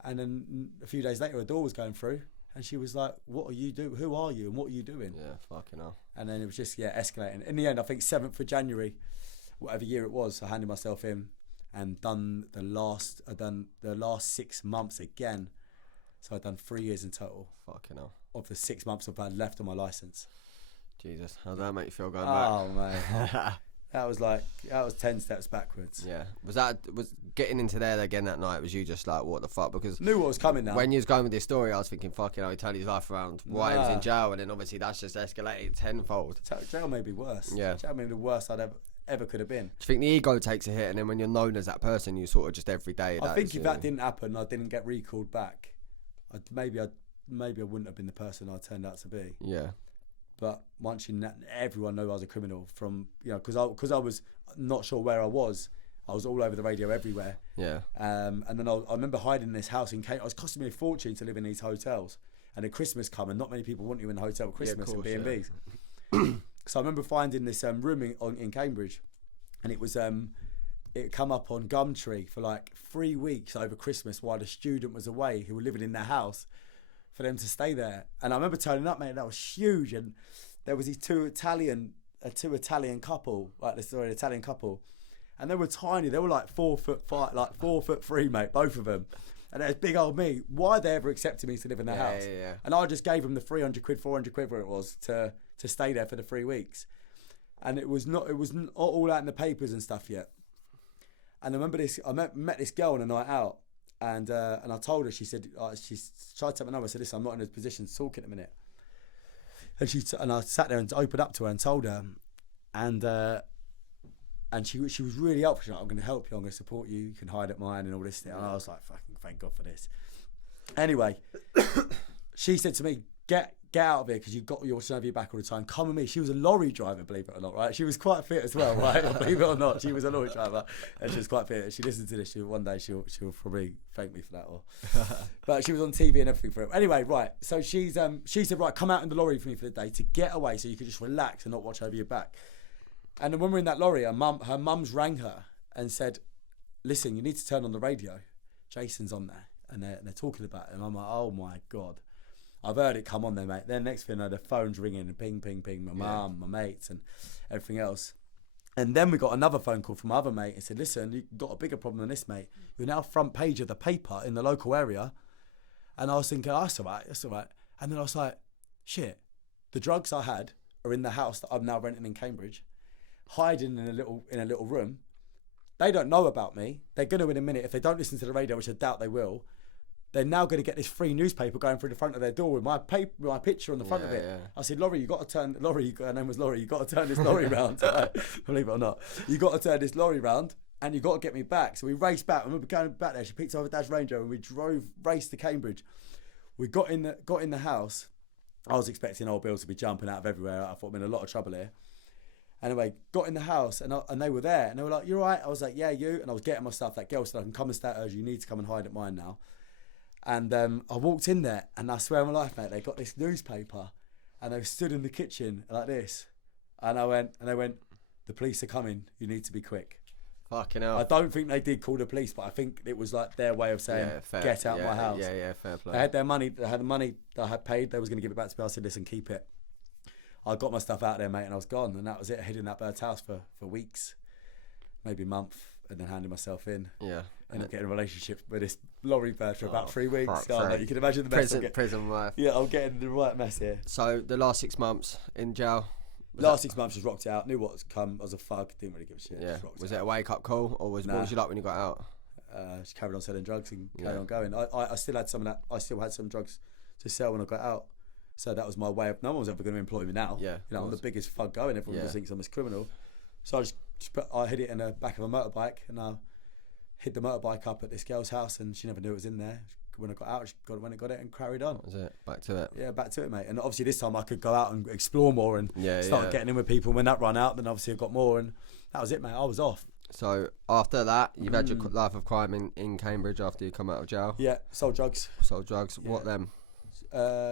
and then a few days later, a door was going through, and she was like, "What are you doing? Who are you? And what are you doing?" Yeah, fucking hell. And then it was just escalating. In the end, I think 7th of January, whatever year it was, I handed myself in and done the last 6 months again. So I'd done 3 years in total. Fucking hell. Of the 6 months I've had left on my licence. Jesus, how did that make you feel going back? Oh, man. that was 10 steps backwards. Yeah. Was getting into there again that night, was you just like, what the fuck? Because knew what was coming now. When you was going with this story, I was thinking, fucking hell, he turned his life around while he was in jail, and then obviously that's just escalated tenfold. Jail may be worse. Yeah. Jail may be the worst I'd ever could have been. Do you think the ego takes a hit, and then when you're known as that person, you sort of just every day... I think if that didn't happen, I didn't get recalled back, maybe I wouldn't have been the person I turned out to be. Yeah. But once everyone knew I was a criminal from, because I was not sure where I was all over the radio everywhere. Yeah. And then I remember hiding in this house in Cape. It was costing me a fortune to live in these hotels. And at Christmas come, and not many people want you in a hotel at Christmas and B&Bs. So I remember finding this room in Cambridge, and it was it come up on Gumtree for like 3 weeks over Christmas while the student was away who were living in their house, for them to stay there. And I remember turning up, mate, that was huge. And there was these two Italian couple, Italian couple, and they were tiny. They were like 4'5", like 4'3", mate, both of them. And there's big old me. Why they ever accepted me to live in their house? Yeah. And I just gave them the 300 quid, 400 quid, where it was to stay there for the 3 weeks. And it was not all out in the papers and stuff yet. And I remember I met this girl on a night out. And I told her, she said, she tried to take my number. I said, listen, I'm not in a position to talk in a minute. And I sat there and opened up to her and told her, and she was really helpful. She was like, I'm going to help you, I'm going to support you, you can hide at mine and all this thing. And I was like, fucking thank God for this. Anyway, she said to me, get out of here because you're watching over your back all the time. Come with me. She was a lorry driver, believe it or not, right? She was quite fit as well, right? Believe it or not, she was a lorry driver, and she was quite fit. She listens to this. One day she'll probably thank me for that, but she was on TV and everything for it. Anyway, right. So she said, right, come out in the lorry for me for the day to get away, so you could just relax and not watch over your back. And then when we're in that lorry, her mum's rang her and said, listen, you need to turn on the radio. Jason's on there, and they're talking about it. And I'm like, oh my God. I've heard it come on there, mate. Then next thing, the phone's ringing and ping, ping, ping. My mum, my mates, and everything else. And then we got another phone call from my other mate. He said, listen, you've got a bigger problem than this, mate. You're now front page of the paper in the local area. And I was thinking, oh, that's all right. And then I was like, shit, the drugs I had are in the house that I'm now renting in Cambridge, hiding in a little room. They don't know about me. They're going to in a minute. If they don't listen to the radio, which I doubt they will, they're now going to get this free newspaper going through the front of their door with my picture on the front of it. Yeah. I said, Laurie, her name was Laurie, you got to turn this lorry round. Believe it or not. You got to turn this lorry round and you got to get me back. So we raced back. And we were going back there. She picked up a Dash Ranger and we raced to Cambridge. We got in the house. I was expecting old Bill to be jumping out of everywhere. I thought I'm in a lot of trouble here. Anyway, got in the house and they were there. And they were like, you all right? I was like, yeah, you. And I was getting my stuff. That girl said, I can come and stay at hers. You need to come and hide at mine now. And I walked in there, and I swear on my life, mate, they got this newspaper, and they stood in the kitchen like this, and they went, the police are coming. You need to be quick. Fucking hell. I don't think they did call the police, but I think it was like their way of saying, get out my house. Yeah, fair play. They had their money. They had the money that I had paid. They was going to give it back to me. I said, listen, keep it. I got my stuff out there, mate, and I was gone, and that was it. I hid in that bird's house for weeks, maybe a month, and then handed myself in. Yeah. Ended up getting a relationship with this lorry bird for about 3 weeks. You can imagine the mess. Prison life. Yeah, I'm getting the right mess here. So the last 6 months in jail. Last 6 months just rocked it out. Knew what's come. I was a thug. Didn't really give a shit. Yeah. Was it a wake up call, or what was you like when you got out? Just carried on selling drugs and carried on going. I still had some of that. I still had some drugs to sell when I got out. So that was my way of. No one was ever going to employ me now. Yeah. You know, I'm the biggest thug going. Everyone just thinks I'm this criminal. So I hid it in the back of a motorbike, and I hid the motorbike up at this girl's house, and she never knew it was in there. When I got out, went and got it and carried on. That was it. Back to it. Yeah, back to it, mate. And obviously this time I could go out and explore more and start getting in with people. When that ran out, then obviously I got more, and that was it, mate. I was off. So after that, you've had your life of crime in Cambridge after you come out of jail. Yeah, sold drugs. Yeah. What then?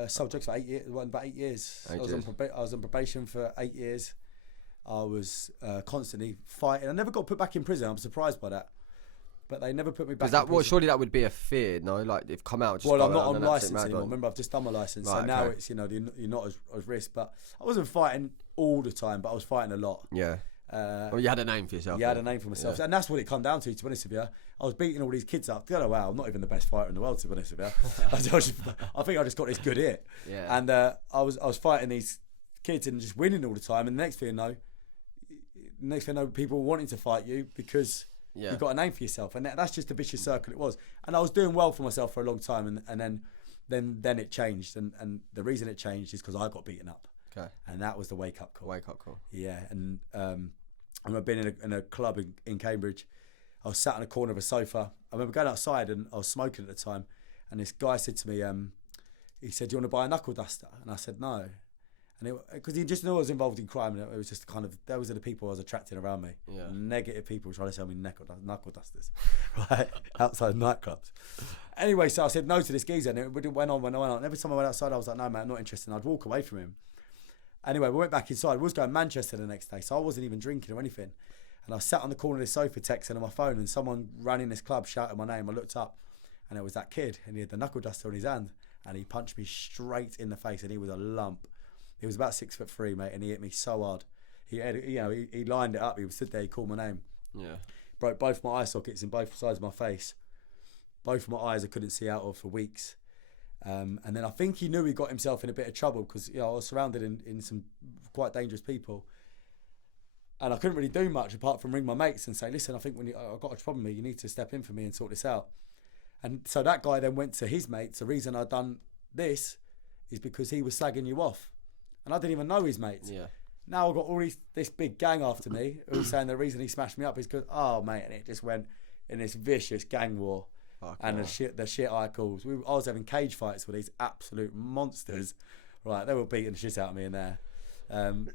Sold drugs for 8 years. About 8 years. I was on probation for 8 years. I was constantly fighting. I never got put back in prison. I'm surprised by that. But they never put me back in prison. Surely that would be a fear, no? Like, if come out, just I'm not on licence anymore. Remember, I've just done my licence. Right, so now it's, you're not as risk. But I wasn't fighting all the time, but I was fighting a lot. Yeah. Well, you had a name for yourself. Yeah, I had a name for myself. And that's what it come down to be honest with you. I was beating all these kids up. Wow, I'm not even the best fighter in the world, to be honest with you. I think I just got this good hit. Yeah. And I was fighting these kids and just winning all the time. And the next thing you know, people wanting to fight you because you've got a name for yourself. And that's just a vicious circle it was. And I was doing well for myself for a long time. And then it changed. And the reason it changed is because I got beaten up. Okay. And that was the wake up call. Yeah. And I've been in a club in Cambridge. I was sat on a corner of a sofa. I remember going outside and I was smoking at the time. And this guy said to me, he said, do you want to buy a knuckle duster? And I said, no. And because he just knew I was involved in crime, and it was just kind of, those are the people I was attracting around me. Yeah. Negative people trying to sell me knuckle dusters, right, outside nightclubs. Anyway, so I said no to this geezer, and it went on. And every time I went outside, I was like, no, man, I'm not interested. And I'd walk away from him. Anyway, we went back inside. We was going to Manchester the next day, so I wasn't even drinking or anything. And I sat on the corner of this sofa texting on my phone, and someone ran in this club, shouted my name. I looked up, and it was that kid, and he had the knuckle duster in his hand, and he punched me straight in the face, and he was a lump. He was about 6'3", mate, and he hit me so hard. He lined it up. He stood there. He called my name. Yeah. Broke both my eye sockets in both sides of my face. Both of my eyes I couldn't see out of for weeks. And then I think he knew he got himself in a bit of trouble because I was surrounded in some quite dangerous people, and I couldn't really do much apart from ring my mates and say, "Listen, I think I've got a problem here. You need to step in for me and sort this out." And so that guy then went to his mates. The reason I'd done this is because he was slagging you off. And I didn't even know his mates. Yeah. Now I've got this big gang after me who's saying the reason he smashed me up is because, mate, and it just went in this vicious gang war. And the shit I calls. I was having cage fights with these absolute monsters, Right, they were beating the shit out of me in there. And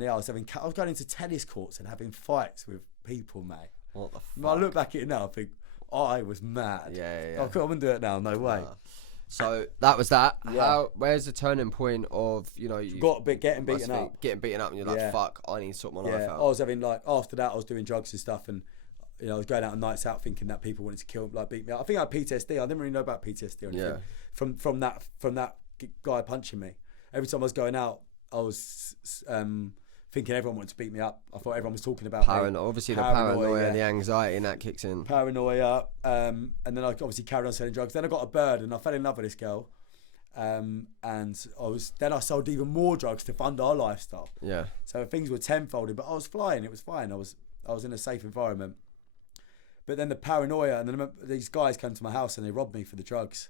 yeah, I was going into tennis courts and having fights with people, mate. What the fuck? When I look back at it now, I think I was mad. Yeah. I wouldn't do it now. No way. So that was that. Yeah. Where's the turning point of you've Got a bit getting beaten up. Getting beaten up, and you're like, Yeah. fuck, I need to sort my life Yeah, out. I was having after that I was doing drugs and stuff, and I was going out on nights out thinking that people wanted to beat me up. I think I had PTSD. I didn't really know about PTSD or anything. Yeah. From that guy punching me. Every time I was going out, I was thinking everyone wanted to beat me up. I thought everyone was talking about me. Obviously the paranoia yeah. and the anxiety and that kicks in. Paranoia, and then I obviously carried on selling drugs. Then I got a bird and I fell in love with this girl, and I sold even more drugs to fund our lifestyle. Yeah. So things were tenfolded, but I was flying. It was fine. I was in a safe environment. But then the paranoia, and then these guys came to my house and they robbed me for the drugs,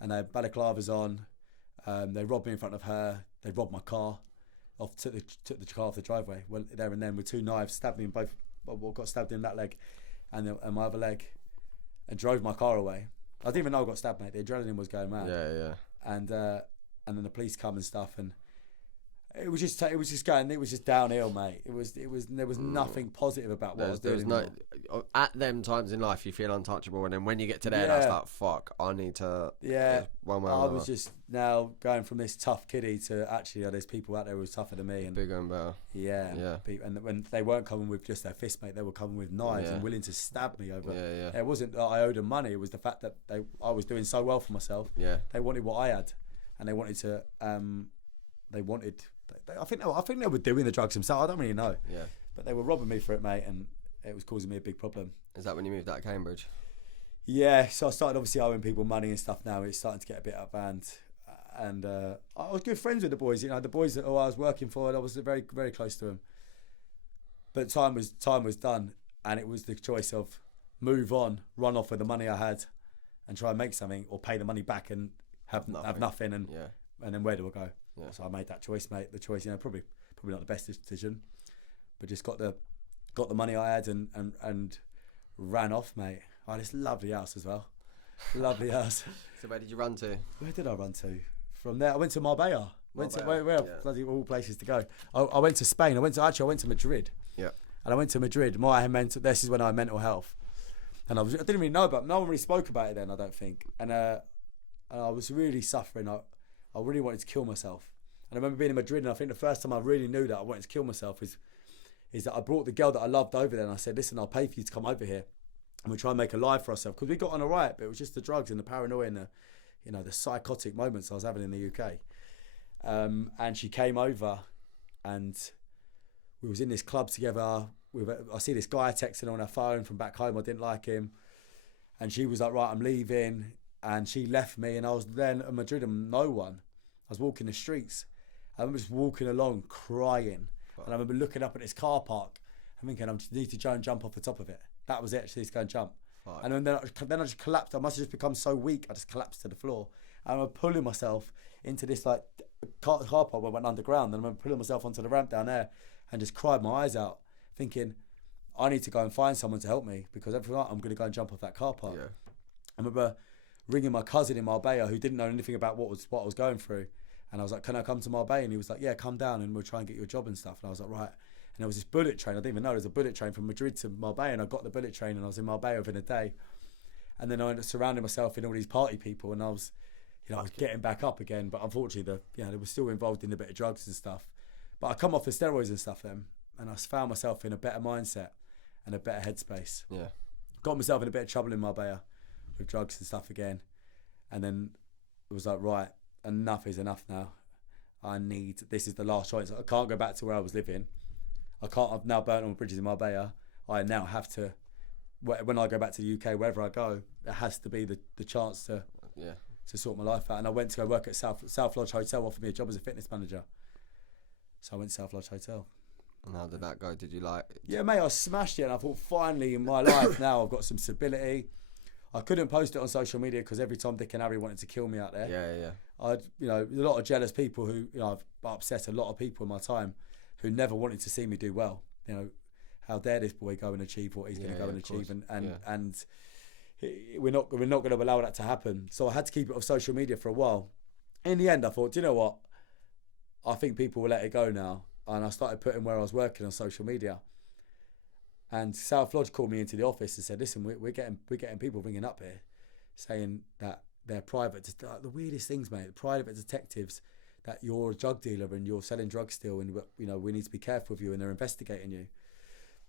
and they had balaclavas on. They robbed me in front of her. They robbed my car. Took the car off the driveway. Went there and then with 2 knives, stabbed me in both. Well, got stabbed in that leg, and my other leg, and drove my car away. I didn't even know I got stabbed, mate. The adrenaline was going mad. Yeah. And then the police come and stuff, and it was just downhill, mate. There was nothing positive about what I was doing. At them times in life you feel untouchable, and then when you get to there, Yeah. that's like, fuck, I need to. Yeah, one way or I another. was just now going from this tough kiddie to actually there's people out there who are tougher than me, and bigger and better. Yeah. And when they weren't coming with just their fist, mate, they were coming with knives and willing to stab me over. Yeah. It wasn't that I owed them money. It was the fact that I was doing so well for myself. Yeah. They wanted what I had, and they wanted to. I think they were doing the drugs themselves. I don't really know. Yeah. But they were robbing me for it, mate, and it was causing me a big problem. Is that when you moved out of Cambridge? Yeah, so I started obviously owing people money and stuff now. It's starting to get a bit out of hand. And I was good friends with the boys. The boys that I was working for, I was very, very close to them. But time was done, and it was the choice of move on, run off with the money I had, and try and make something, or pay the money back and have nothing, and then where do I go? Yeah. So I made that choice, mate. The choice, probably not the best decision, but just got the money I had and ran off, mate. I had this lovely house as well. Lovely house. So where did you run to? Where did I run to? From there, I went to Marbella. Where bloody all places to go. I went to Spain. I went to Madrid. Yeah. And I went to Madrid. This is when I had mental health, and I didn't really know about. No one really spoke about it then, I don't think. And I was really suffering. I really wanted to kill myself. And I remember being in Madrid, and I think the first time I really knew that I wanted to kill myself is that I brought the girl that I loved over there, and I said, "Listen, I'll pay for you to come over here, and we'll try and make a life for ourselves." Because we got on all right, but it was just the drugs and the paranoia and the psychotic moments I was having in the UK. And she came over, and we was in this club together. I see this guy texting on her phone from back home. I didn't like him, and she was like, "Right, I'm leaving," and she left me, and I was then in Madrid and no one. I was walking the streets. I remember just walking along crying, and I remember looking up at this car park and thinking, I just need to go and jump off the top of it. That was it. I just need to go and jump. Fuck. And then I just collapsed. I must have just become so weak. I just collapsed to the floor. And I remember pulling myself into this car park where I went underground. And I remember pulling myself onto the ramp down there and just cried my eyes out, thinking, I need to go and find someone to help me, because every night I'm going to go and jump off that car park. Yeah. I remember ringing my cousin in Marbella, who didn't know anything about what I was going through. And I was like, "Can I come to Marbella?" And he was like, "Yeah, come down and we'll try and get you a job and stuff." And I was like, "Right." And there was this bullet train. I didn't even know there was a bullet train from Madrid to Marbella. And I got the bullet train and I was in Marbella within a day. And then I ended up surrounding myself in all these party people, and I was, I was getting back up again. But unfortunately, they were still involved in a bit of drugs and stuff. But I come off the steroids and stuff then, and I found myself in a better mindset and a better headspace. Yeah. Got myself in a bit of trouble in Marbella with drugs and stuff again. And then it was like, right, enough is enough now. This is the last choice. I can't go back to where I was living. I've now burnt all my bridges in Marbella. I now have to, when I go back to the UK, wherever I go, it has to be the chance to sort my life out. And I went to go work at South Lodge Hotel, offered me a job as a fitness manager. So I went to South Lodge Hotel. And how did that go? Did you like? Yeah, mate, I smashed it, and I thought, finally in my life now I've got some stability. I couldn't post it on social media because every Tom, Dick and Harry wanted to kill me out there. Yeah. I'd, a lot of jealous people who, I've upset a lot of people in my time who never wanted to see me do well. How dare this boy go and achieve what he's going to go and achieve, and we're not going to allow that to happen. So I had to keep it off social media for a while, in the end, I thought, do you know what? I think people will let it go now. And I started putting where I was working on social media. And South Lodge called me into the office and said, listen, we're getting people ringing up here saying that they're like the weirdest things, mate. Private detectives, that you're a drug dealer and you're selling drugs still, and we need to be careful with you, and they're investigating you.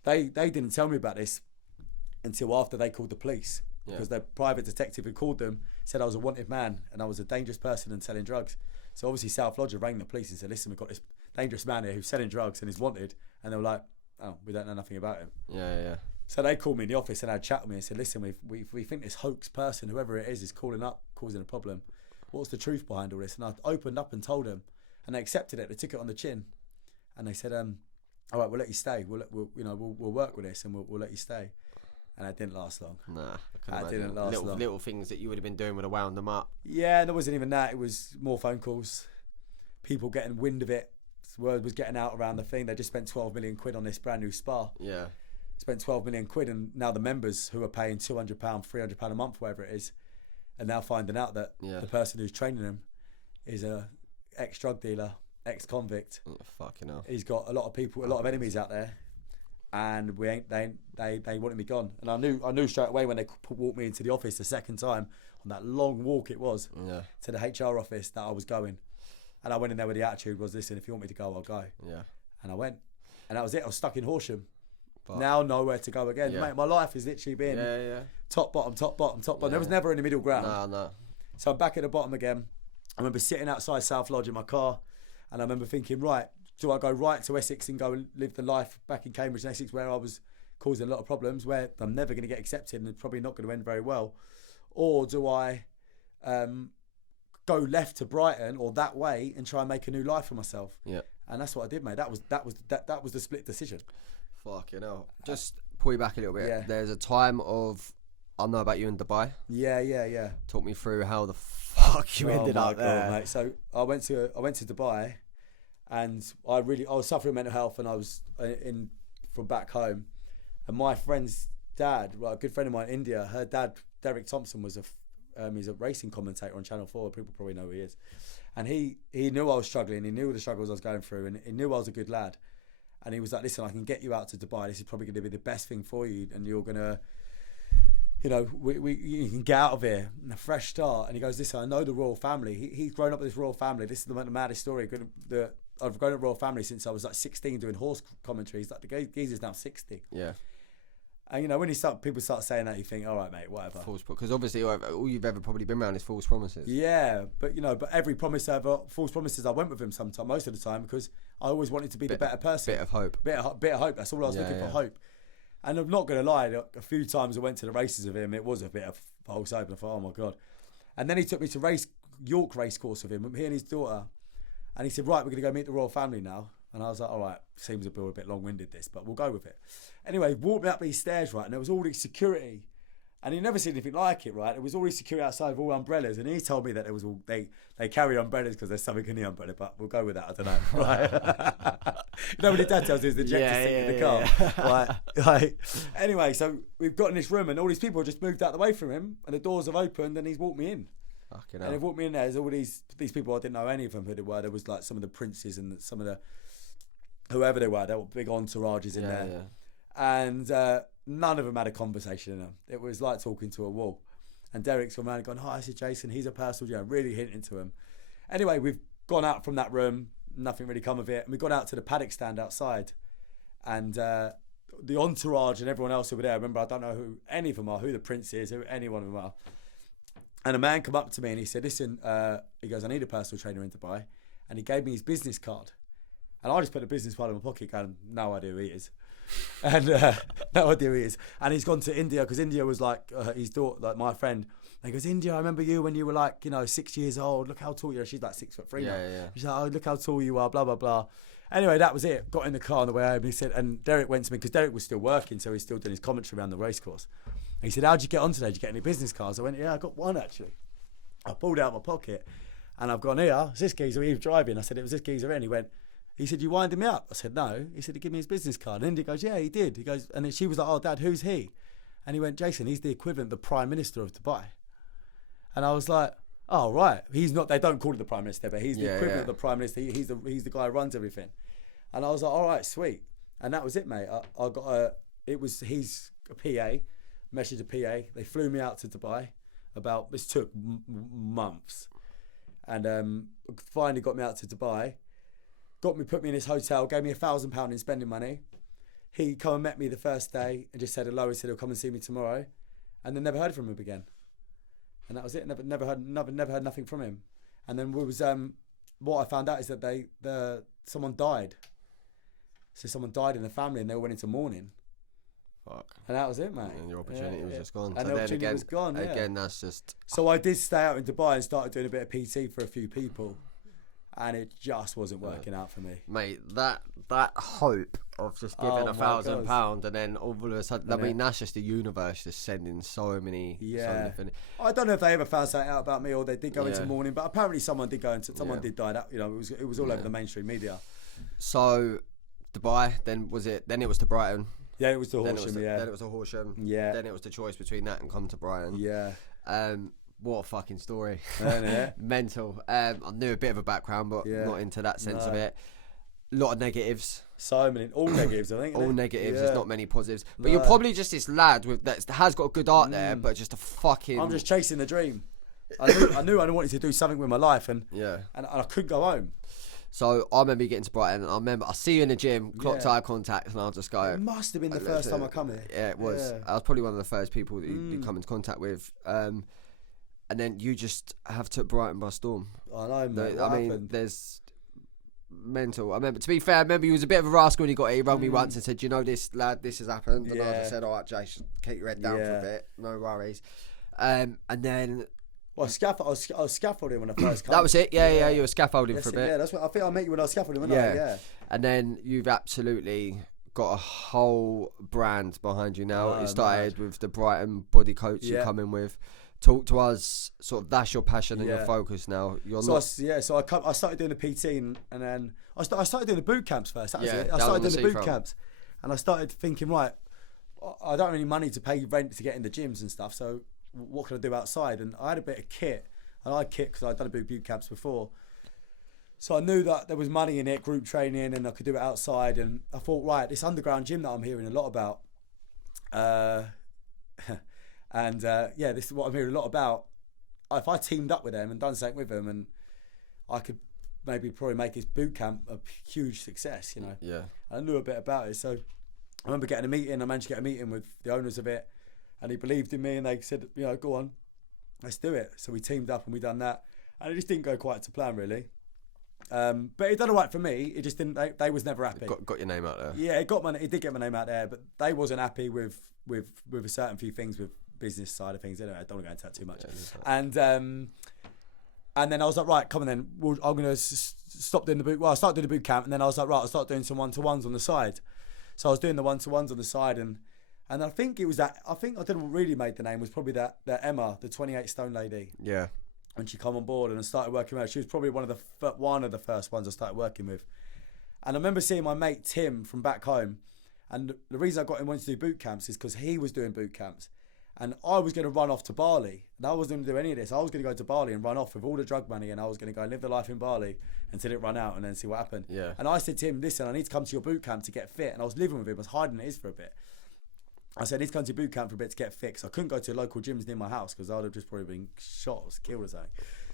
They didn't tell me about this until after they called the police, because their private detective who called them said I was a wanted man and I was a dangerous person and selling drugs. So obviously South Lodge rang the police and said, listen, we've got this dangerous man here who's selling drugs and is wanted. And they were like, oh, we don't know nothing about him. Yeah. So they called me in the office and had a chat with me and said, listen, we think this hoax person, whoever it is calling up, causing a problem. What's the truth behind all this? And I opened up and told them, and they accepted it. They took it on the chin, and they said, all right, we'll let you stay. We'll work with this, and we'll let you stay. And it didn't last long. Nah, it didn't last long. Little things that you would have been doing would have wound them up. Yeah, and it wasn't even that. It was more phone calls, people getting wind of it. Word was getting out around the thing. They just spent 12 million quid on this brand new spa. Yeah. Spent 12 million quid, and now the members who are paying £200, £300 a month, whatever it is, are now finding out that the person who's training them is a ex-drug dealer, ex-convict. Oh, fucking hell. He's got a lot of enemies out there, and they wanted me gone. And I knew straight away when they walked me into the office the second time on that long walk it was to the HR office that I was going. And I went in there with the attitude was, listen, if you want me to go, I'll go. Yeah. And I went. And that was it. I was stuck in Horsham. But now nowhere to go again. Mate, my life has literally been top, bottom. There was never any middle ground. No. So I'm back at the bottom again. I remember sitting outside South Lodge in my car, and I remember thinking, right, do I go right to Essex and go and live the life back in Cambridge and Essex where I was causing a lot of problems, where I'm never going to get accepted and it's probably not going to end very well? Or do I go left to Brighton or that way and try and make a new life for myself? Yeah. And that's what I did, mate. That was the split decision. Fucking hell. Just pull you back a little bit. Yeah. There's a time of, I know about you in Dubai. Yeah. Talk me through how the fuck you ended up there. God, mate. So I went to Dubai, and I was suffering mental health, and I was from back home, and my friend's dad, a good friend of mine in India, her dad, Derek Thompson, was he's a racing commentator on Channel 4. People probably know who he is. And he knew I was struggling. He knew the struggles I was going through, and he knew I was a good lad. And he was like, listen, I can get you out to Dubai. This is probably going to be the best thing for you. And you're going to, you can get out of here and a fresh start. And he goes, listen, I know the royal family. He's grown up with this royal family. This is the maddest story. I've grown up with royal family since I was like 16 doing horse commentaries. Like the geezer's now 60. Yeah. And when people start saying that, you think, all right, mate, whatever. Because obviously all you've ever probably been around is false promises. Yeah, but every promise false promises, I went with him most of the time, because I always wanted to be the better person. Bit of hope. Bit of hope. That's all I was looking for, hope. And I'm not going to lie, a few times I went to the races with him, it was a bit of false hope. I thought, oh my God. And then he took me to York race course with him, he and his daughter. And he said, right, we're going to go meet the royal family now. And I was like, all right, seems a bit long-winded this, but we'll go with it. Anyway, walked me up these stairs, right, and there was all this security. And he'd never seen anything like it, right? There was all this security outside with all umbrellas. And he told me that there was they carry umbrellas because there's something in the umbrella, but we'll go with that, I don't know. Right? When your dad tells you there's the ejector seat in the car. Right. Anyway, so we've got in this room, and all these people just moved out the way from him, and the doors have opened, and he's walked me in. And they've walked me in there. There's all these people, I didn't know any of them who they were. There was like some of the princes and some of the whoever they were big entourages in there. Yeah. And none of them had a conversation in them. It was like talking to a wall. And Derek's come around and gone, hi, this is Jason. He's a personal, really hinting to him. Anyway, we've gone out from that room. Nothing really come of it. And we got out to the paddock stand outside. And the entourage and everyone else who were there, remember, I don't know who any of them are, who the prince is, who any one of them are. And a man come up to me and he said, listen, he goes, I need a personal trainer in Dubai. And he gave me his business card. And I just put the business card in my pocket, going, no idea who he is. And no idea who he is. And he's gone to India, because India was like his daughter, like my friend. And he goes, India, I remember you when you were like, 6 years old. Look how tall you are. She's like 6'3" now. Yeah. She's like, oh, look how tall you are, blah, blah, blah. Anyway, that was it. Got in the car on the way home. And he said, and Derek went to me, because Derek was still working, so he's still doing his commentary around the race course. And he said, how'd you get on today? Did you get any business cards? I went, yeah, I got one actually. I pulled out my pocket and I've gone, here, it's this geezer. He was driving. I said, it was this geezer in. He said, you winded me up? I said, no. He said, he gave me his business card. And he goes, yeah, he did. He goes, and then she was like, oh, Dad, who's he? And he went, Jason, he's the equivalent of the Prime Minister of Dubai. And I was like, oh right, he's not. They don't call it the Prime Minister, but he's the Yeah, equivalent yeah. of the Prime Minister. He's the guy who runs everything. And I was like, all right, sweet. And that was it, mate. I got he's a PA, messaged a PA. They flew me out to Dubai. This took months, and finally got me out to Dubai. Put me in his hotel, gave me £1,000 in spending money. He come and met me the first day and just said hello. He said he'll come and see me tomorrow, and then never heard from him again. And that was it. Never heard nothing from him. And then what I found out is that someone died. So someone died in the family, and they all went into mourning. Fuck. And that was it, mate. And your opportunity was just gone. And So the then opportunity was gone. Yeah. Again, that's just. So I did stay out in Dubai and started doing a bit of PT for a few people, and it just wasn't working out for me. Mate, that hope of just giving £1,000 and then all of a sudden, I mean, that's just the universe just sending so many. Yeah. So many I don't know if they ever found something out about me or they did go into mourning, but apparently someone did did die. That, it was all over the mainstream media. So Dubai, then it was to Brighton. Yeah, it was the Horsham. Then it was the Horsham. Yeah. Then it was the choice between that and come to Brighton. Yeah. What a fucking story. Yeah. Mental. I knew a bit of a background, but not into that sense of it. A lot of negatives. So many, all negatives, I think. All negatives. Yeah. There's not many positives. But you're probably just this lad that has got good art there, but just a fucking. I'm just chasing the dream. I knew I wanted to do something with my life, and I couldn't go home. So I remember you getting to Brighton. I see you in the gym, clocked eye contact, and I'll just go. It must have been the first time I come here. Yeah, it was. I was probably one of the first people that you come into contact with. And then you just have took Brighton by storm. I know, mate. I mean, there's mental. I remember, to be fair, he was a bit of a rascal when he got here. He rang me once and said, "You know this, lad, this has happened." And I just said, "All right, Jay, keep your head down for a bit. No worries." And then. Well, I was scaffolding when I first came. That was it. Yeah. You were scaffolding for a bit. Yeah, that's what I think. I met you when I was scaffolding. Yeah. And then you've absolutely got a whole brand behind you now. It started with the Brighton body coach you come in with. Talk to us. Sort of that's your passion and your focus now. So I started doing the PT and then I started doing the boot camps first. That was it. I started doing the boot camps, and I started thinking, right, I don't have any money to pay rent to get in the gyms and stuff. So what can I do outside? And I had a bit of kit. I like kit because I'd done a boot camps before. So I knew that there was money in it, group training, and I could do it outside. And I thought, right, this underground gym that I'm hearing a lot about, this is what I'm hearing a lot about. If I teamed up with them and done something with them, and I could probably make his boot camp a huge success, Yeah. I knew a bit about it. So I remember getting a meeting. I managed to get a meeting with the owners of it. And he believed in me, and they said, go on, let's do it. So we teamed up and we done that, and it just didn't go quite to plan, really. But it done all right for me. It just didn't. They was never happy. Got your name out there. Yeah, it did get my name out there, but they wasn't happy with a certain few things with business side of things. Anyway, I don't want to go into that too much. Yeah, and then I was like, right, come on then. I'm gonna stop doing the boot. Well, I started doing the boot camp, and then I was like, right, I'll start doing some 1-to-1s on the side. So I was doing the 1-to-1s on the side, and I think it was that. I think I don't know what really made the name was probably that Emma, the 28 stone lady. Yeah. When she come on board and I started working with her, she was probably one of the first ones I started working with. And I remember seeing my mate Tim from back home, and the reason I got him wanting to do boot camps is because he was doing boot camps, and I was going to run off to Bali, and I wasn't going to do any of this. I was going to go to Bali and run off with all the drug money, and I was going to go and live the life in Bali until it ran out and then see what happened. Yeah. And I said to him, listen, I need to come to your boot camp to get fit, and I was living with him. I was hiding at his for a bit. I said, I need to come to boot camp for a bit to get fit. I couldn't go to local gyms near my house because I would have just probably been shot or killed or something.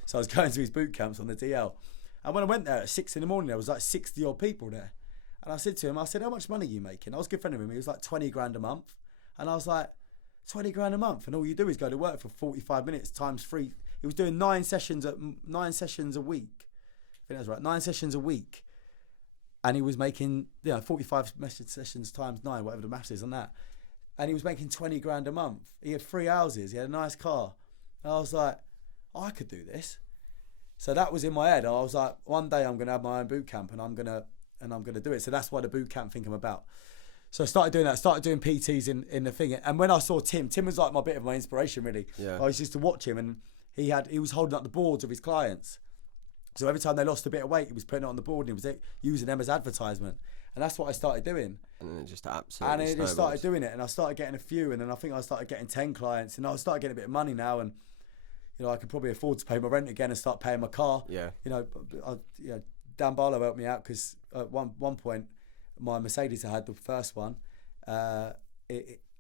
So I was going to his boot camps on the DL. And when I went there at 6 a.m, there was like 60 odd people there. And I said to him, how much money are you making? I was a good friend of him. He was like 20 grand a month. And I was like, 20 grand a month? And all you do is go to work for 45 minutes times 3. He was doing 9 sessions a week. I think that's right, 9 sessions a week. And he was making 45 sessions times 9, whatever the maths is on that. And he was making 20 grand a month. He had 3 houses. He had a nice car. And I was like, I could do this. So that was in my head. I was like, one day I'm going to have my own boot camp and I'm going to do it. So that's why the boot camp thing came about. So I started doing that. Started doing PTs in the thing. And when I saw Tim was like my bit of my inspiration, really. Yeah. I used to watch him, and he was holding up the boards of his clients. So every time they lost a bit of weight, he was putting it on the board and he was using them as advertisement. And that's what I started doing. And then it just absolutely just started doing it. And I started getting a few. And then I think I started getting 10 clients. And I started getting a bit of money now. And, I could probably afford to pay my rent again and start paying my car. Yeah. Dan Barlow helped me out because at one point, my Mercedes I had, the first one, I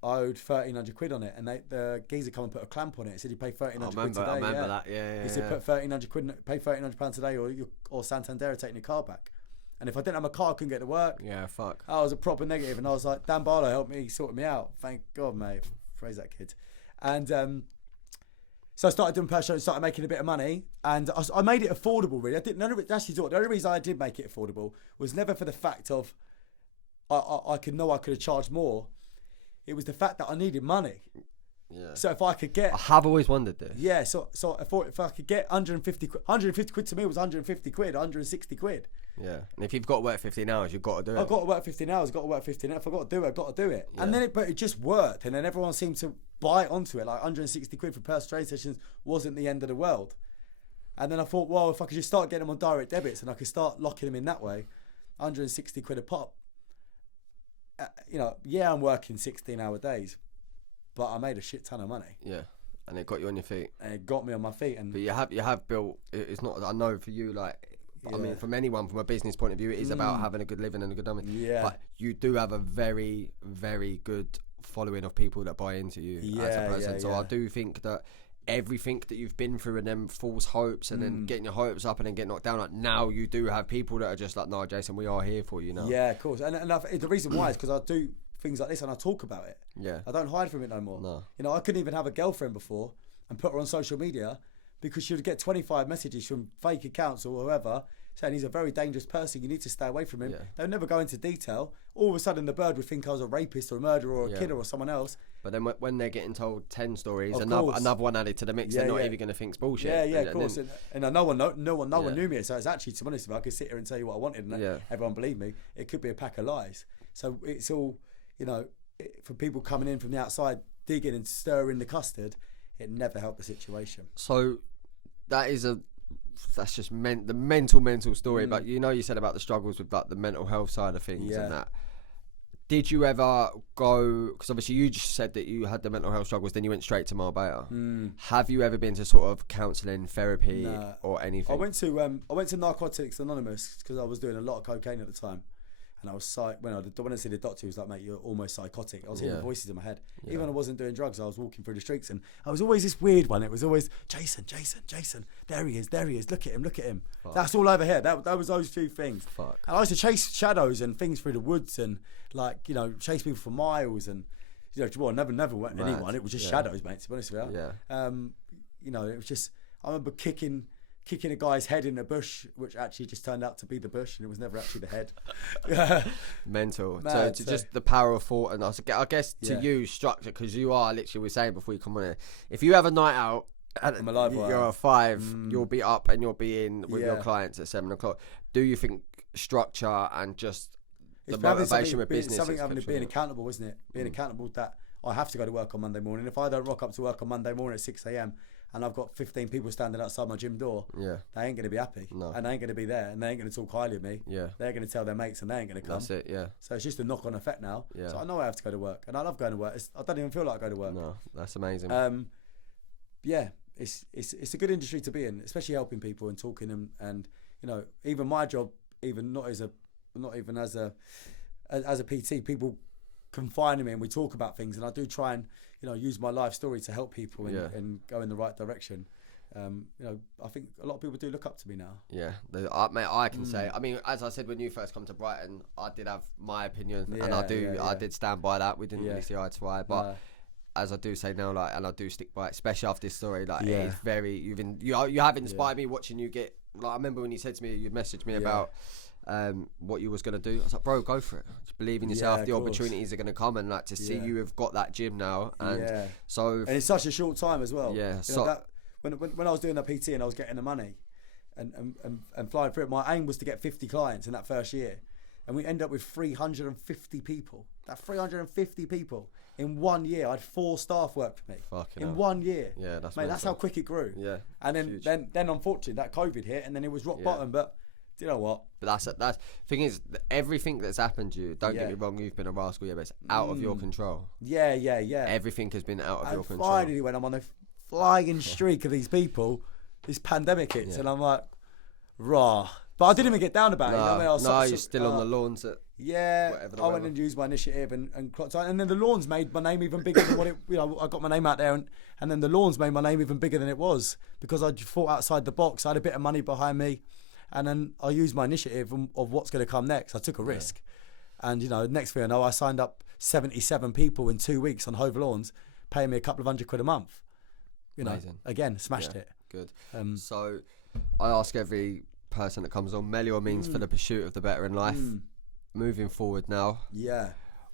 owed 1,300 quid on it, and the geezer come and put a clamp on it. He said you pay 1,300 quid today. I remember that. Yeah. He said put 1,300 quid, pay £1,300 today, or Santander are taking your car back. And if I didn't have my car, I couldn't get to work. Yeah, fuck. I was a proper negative, and I was like, Dan Barlow helped me, sorted me out. Thank God, mate. Praise that kid. And so I started doing personal, started making a bit of money, and I made it affordable. Really, the only reason I did make it affordable was never for the fact of I could have charged more. It was the fact that I needed money. Yeah. So if I could get, I have always wondered this. Yeah. So if I could get 150 quid to me was 150 quid, 160 quid. Yeah. And if you've got to work 15 hours, you've got to do it. I've got to work 15 hours. I've got to work 15 hours. If I've got to do it, I've got to do it. Yeah. And then it just worked. And then everyone seemed to buy onto it. Like 160 quid for personal training sessions wasn't the end of the world. And then I thought, well, if I could just start getting them on direct debits and I could start locking them in that way, 160 quid a pop. I'm working 16-hour days, but I made a shit ton of money. Yeah. And it got you on your feet. And it got me on my feet. But you have built. It's not. I know for you, like. Yeah. I mean, from anyone, from a business point of view, it is about having a good living and a good money. Yeah. But you do have a very, very good following of people that buy into you as a person. Yeah, so I do think that everything that you've been through and then false hopes and then getting your hopes up and then getting knocked down, like now you do have people that are just like, no, Jason, we are here for you now. Yeah, of course. And the reason why is because I do things like this and I talk about it. Yeah. I don't hide from it no more. No. I couldn't even have a girlfriend before and put her on social media because she would get 25 messages from fake accounts or whoever saying he's a very dangerous person, you need to stay away from him. Yeah. They'll never go into detail. All of a sudden the bird would think I was a rapist or a murderer or a killer or someone else. But then when they're getting told 10 stories, Of another course. one added to the mix, they're not even going to think it's bullshit. Yeah, of course. And no one knew me. So it's actually, to be honest with you, I could sit here and tell you what I wanted and everyone believed me. It could be a pack of lies. So it's all, for people coming in from the outside, digging and stirring the custard, it never helped the situation. So that's just the mental story. But you said about the struggles with like the mental health side of things and that. Did you ever go, because obviously you just said that you had the mental health struggles, then you went straight to Marbella. Have you ever been to sort of counselling, therapy or anything? I went to Narcotics Anonymous because I was doing a lot of cocaine at the time. And I was when I see the doctor, he was like, mate, you're almost psychotic. I was hearing voices in my head. Even when I wasn't doing drugs, I was walking through the streets and I was always this weird one. It was always, Jason. There he is. Look at him. Fuck. That's all over here. That was those few things. Fuck. And I used to chase shadows and things through the woods and chase people for miles and, never went anyone. It was just shadows, mate, to be honest with you. Yeah. It was just, I remember kicking a guy's head in a bush, which actually just turned out to be the bush, and it was never actually the head. Mental. Mad, so just the power of thought, and I guess to you, structure, because you are literally, we were saying before you come on here, if you have a night out, I'm alive, you're at 5, you'll be up and you'll be in with your clients at 7 o'clock. Do you think structure and just the motivation with business? Something having to being accountable, isn't it? Being accountable that I have to go to work on Monday morning. If I don't rock up to work on Monday morning at 6 a.m, and I've got 15 people standing outside my gym door, they ain't going to be happy. No. And they ain't going to be there, and they ain't going to talk highly of me. Yeah. They're going to tell their mates, and they ain't going to come. That's it, yeah. So it's just a knock-on effect now. Yeah. So I know I have to go to work, and I love going to work. I don't even feel like I go to work. No, that's amazing. It's a good industry to be in, especially helping people and talking and even my job, even not even as a PT, people confine me and we talk about things, and I do try and use my life story to help people and go in the right direction. I think a lot of people do look up to me now. Yeah, mate, I can say. I mean, as I said, when you first come to Brighton, I did have my opinion, and I did stand by that. We didn't really see eye to eye, but as I do say now, and I do stick by it, especially after this story. It is very. You have inspired me watching you get. I remember when you said to me, you messaged me about what you was going to do. I was like, bro, go for it. Just believe in yourself. The opportunities are going to come, and to see you have got that gym now, and so and it's such a short time as well. Yeah. When I was doing the PT and I was getting the money and flying through it, my aim was to get 50 clients in that first year, and we ended up with 350 people. That 350 people in 1 year. I had 4 staff work for me. In 1 year. Yeah, that's how quick it grew. Yeah. And then unfortunately that COVID hit, and then it was rock bottom. But do you know what? But that's thing is, everything that's happened to you, don't get me wrong, you've been a rascal, but it's out of your control. Yeah. Everything has been out of your control. Finally, when I'm on the flying streak of these people, this pandemic hits, and I'm like, rah. But I didn't even get down about it. You know what I mean? I was you're still on the lawns at whatever. I went and used my initiative and clocked on. And then the lawns made my name even bigger than what it. You know, I got my name out there, and then the lawns made my name even bigger than it was because I thought outside the box. I had a bit of money behind me, and then I used my initiative of what's going to come next. I took a risk, and you know, next thing I know, I signed up 77 people in 2 weeks on Hove Lawns, paying me a couple of $100 a month. You know, Amazing. Again, smashed it. Good. So I ask every person that comes on, Melior means for the pursuit of the better in life. Moving forward now,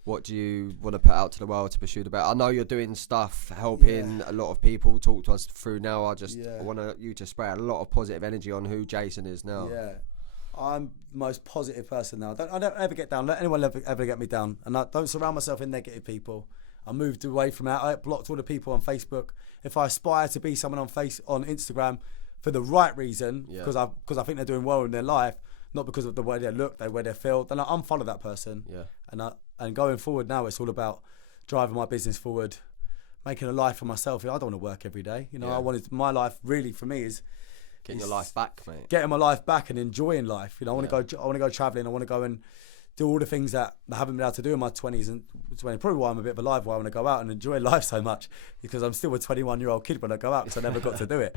what do you want to put out to the world to pursue the better? I know you're doing stuff helping a lot of people. Talk to us through now. I want you to spray a lot of positive energy on who Jason is now. I'm the most positive person now. I don't ever get down. Let anyone ever get me down. And I don't surround myself with negative people. I moved away from that. I blocked all the people on Facebook. If I aspire to be someone on Instagram for the right reason, because I think they're doing well in their life, not because of the way they look, the way they feel, then I unfollow that person. And going forward now, it's all about driving my business forward, making a life for myself. I don't want to work every day. You know, I wanted my life really for me is getting your life back, mate. Getting my life back and enjoying life. You know, I want to go traveling. I want to go and do all the things that I haven't been able to do in my 20s and 20s. Probably why I'm a bit of a live. Why I want to go out and enjoy life so much, because I'm still a 21-year-old kid when I go out because I never got to do it.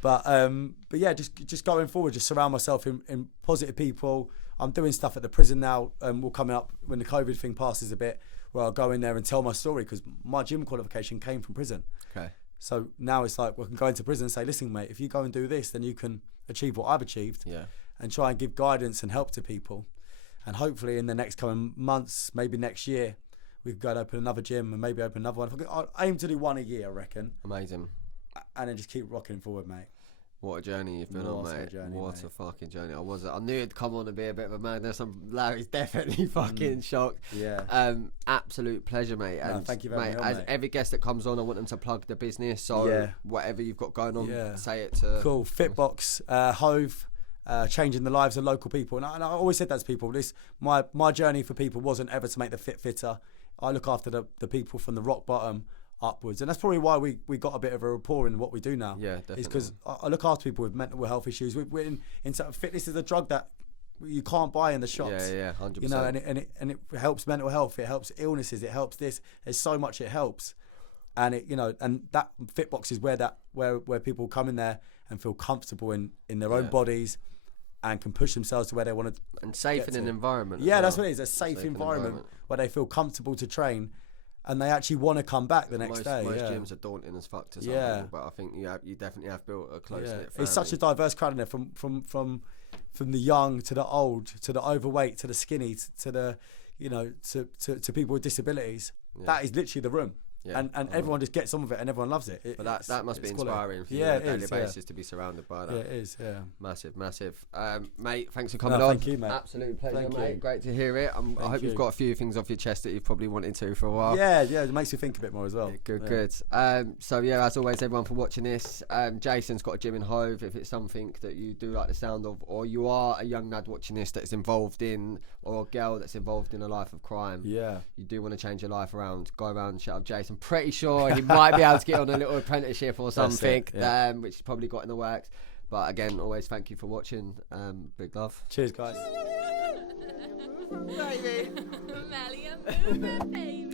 But yeah, just going forward, just surround myself in positive people. I'm doing stuff at the prison now. We're coming up when the COVID thing passes a bit, where I'll go in there and tell my story, because my gym qualification came from prison. Okay. So now it's like we can go into prison and say, listen, mate, if you go and do this, then you can achieve what I've achieved. And try and give guidance and help to people. And hopefully in the next coming months, maybe next year, we can go and open another gym and maybe open another one. I aim to do one a year, I reckon. Amazing. And then just keep rocking forward, mate. What a journey you've been on, mate. What a fucking journey. I knew it'd come on and be a bit of a madness. Larry's definitely fucking shocked. Absolute pleasure, mate. And thank you very much, as mate. every guest that comes on, I want them to plug the business. So whatever you've got going on, say it to... Cool. Fitbox, Hove, changing the lives of local people. And I always said that to people. My journey for people wasn't ever to make the fit fitter. I look after the people from the rock bottom upwards, and that's probably why we got a bit of a rapport in what we do now. Definitely. It's because I look after people with mental health issues. We're in fitness is a drug that you can't buy in the shops. 100%. You know, and it helps mental health. It helps illnesses. It helps this. There's so much it helps, and and that Fitbox is where people come in there and feel comfortable in their own bodies, and can push themselves to where they want to. And safe in an environment. That's what it is. A safe environment where they feel comfortable to train. And they actually want to come back the next day. Most gyms are daunting as fuck to some people, but I think you definitely have built a close knit family. It's such a diverse crowd in there, from the young to the old, to the overweight, to the skinny, to the to people with disabilities. That is literally the room. And everyone just gets on with it, and everyone loves it. But that must be inspiring for you on a daily basis to be surrounded by that. Yeah, it is. Yeah, massive. Mate, thanks for coming on. Thank you, mate. Absolute pleasure, Thank mate. you. Great to hear it. I hope you've got a few things off your chest that you've probably wanted to for a while. Yeah, it makes you think a bit more as well. Good. So as always, everyone for watching this. Jason's got a gym in Hove. If it's something that you do like the sound of, or you are a young lad watching this that's involved in, or a girl that's involved in a life of crime, you do want to change your life around, go around and shout out Jason. Pretty sure he might be able to get on a little apprenticeship or something, which he's probably got in the works. But again, always thank you for watching. Big love. Cheers, guys. Baby. Movement, baby.